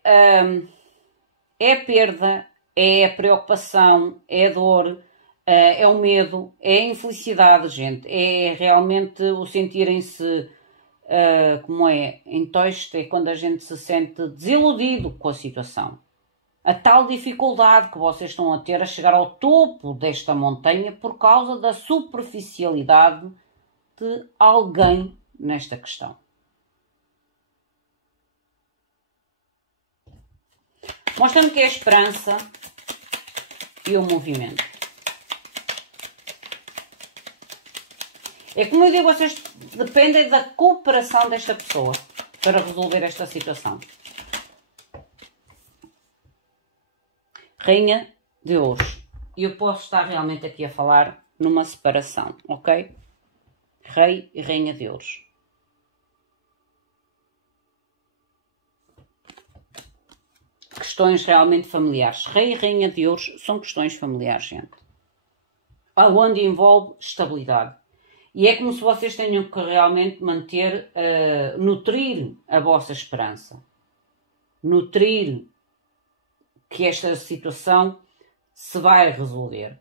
perda, é preocupação, é dor, é o medo, é a infelicidade, gente. É realmente o sentirem-se, como é, entoste, é quando a gente se sente desiludido com a situação. A tal dificuldade que vocês estão a ter a chegar ao topo desta montanha por causa da superficialidade de alguém nesta questão. Mostra-me que é a esperança e o movimento. É como eu digo, vocês dependem da cooperação desta pessoa para resolver esta situação. Rainha de ouros. E eu posso estar realmente aqui a falar numa separação, ok? Rei e rainha de ouros. Questões realmente familiares. Rei e rainha de ouros são questões familiares, gente. Onde envolve estabilidade. E é como se vocês tenham que realmente manter, nutrir a vossa esperança. Nutrir que esta situação se vai resolver.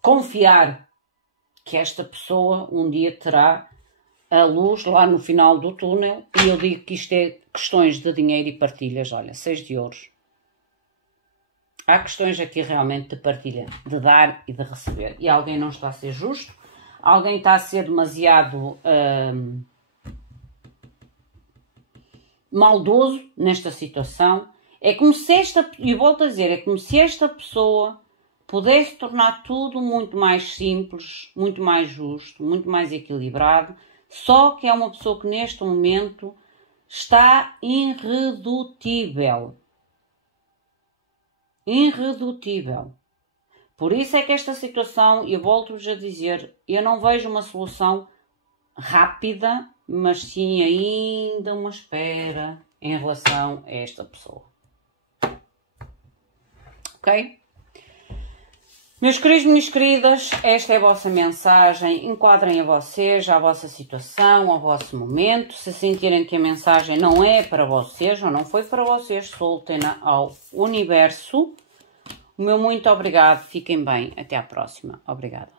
Confiar que esta pessoa um dia terá a luz lá no final do túnel. E eu digo que isto é questões de dinheiro e partilhas. Olha, 6 de ouros. Há questões aqui realmente de partilha, de dar e de receber. E alguém não está a ser justo. Alguém está a ser demasiado maldoso nesta situação. É como se e volto a dizer, é como se esta pessoa pudesse tornar tudo muito mais simples, muito mais justo, muito mais equilibrado, só que é uma pessoa que neste momento está irredutível. Irredutível. Por isso é que esta situação, eu volto-vos a dizer, eu não vejo uma solução rápida, mas sim ainda uma espera em relação a esta pessoa. Ok? Meus queridos, minhas queridas, esta é a vossa mensagem. Enquadrem a vocês, a vossa situação, ao vosso momento. Se sentirem que a mensagem não é para vocês ou não foi para vocês, soltem-na ao universo. O meu muito obrigado. Fiquem bem. Até à próxima. Obrigada.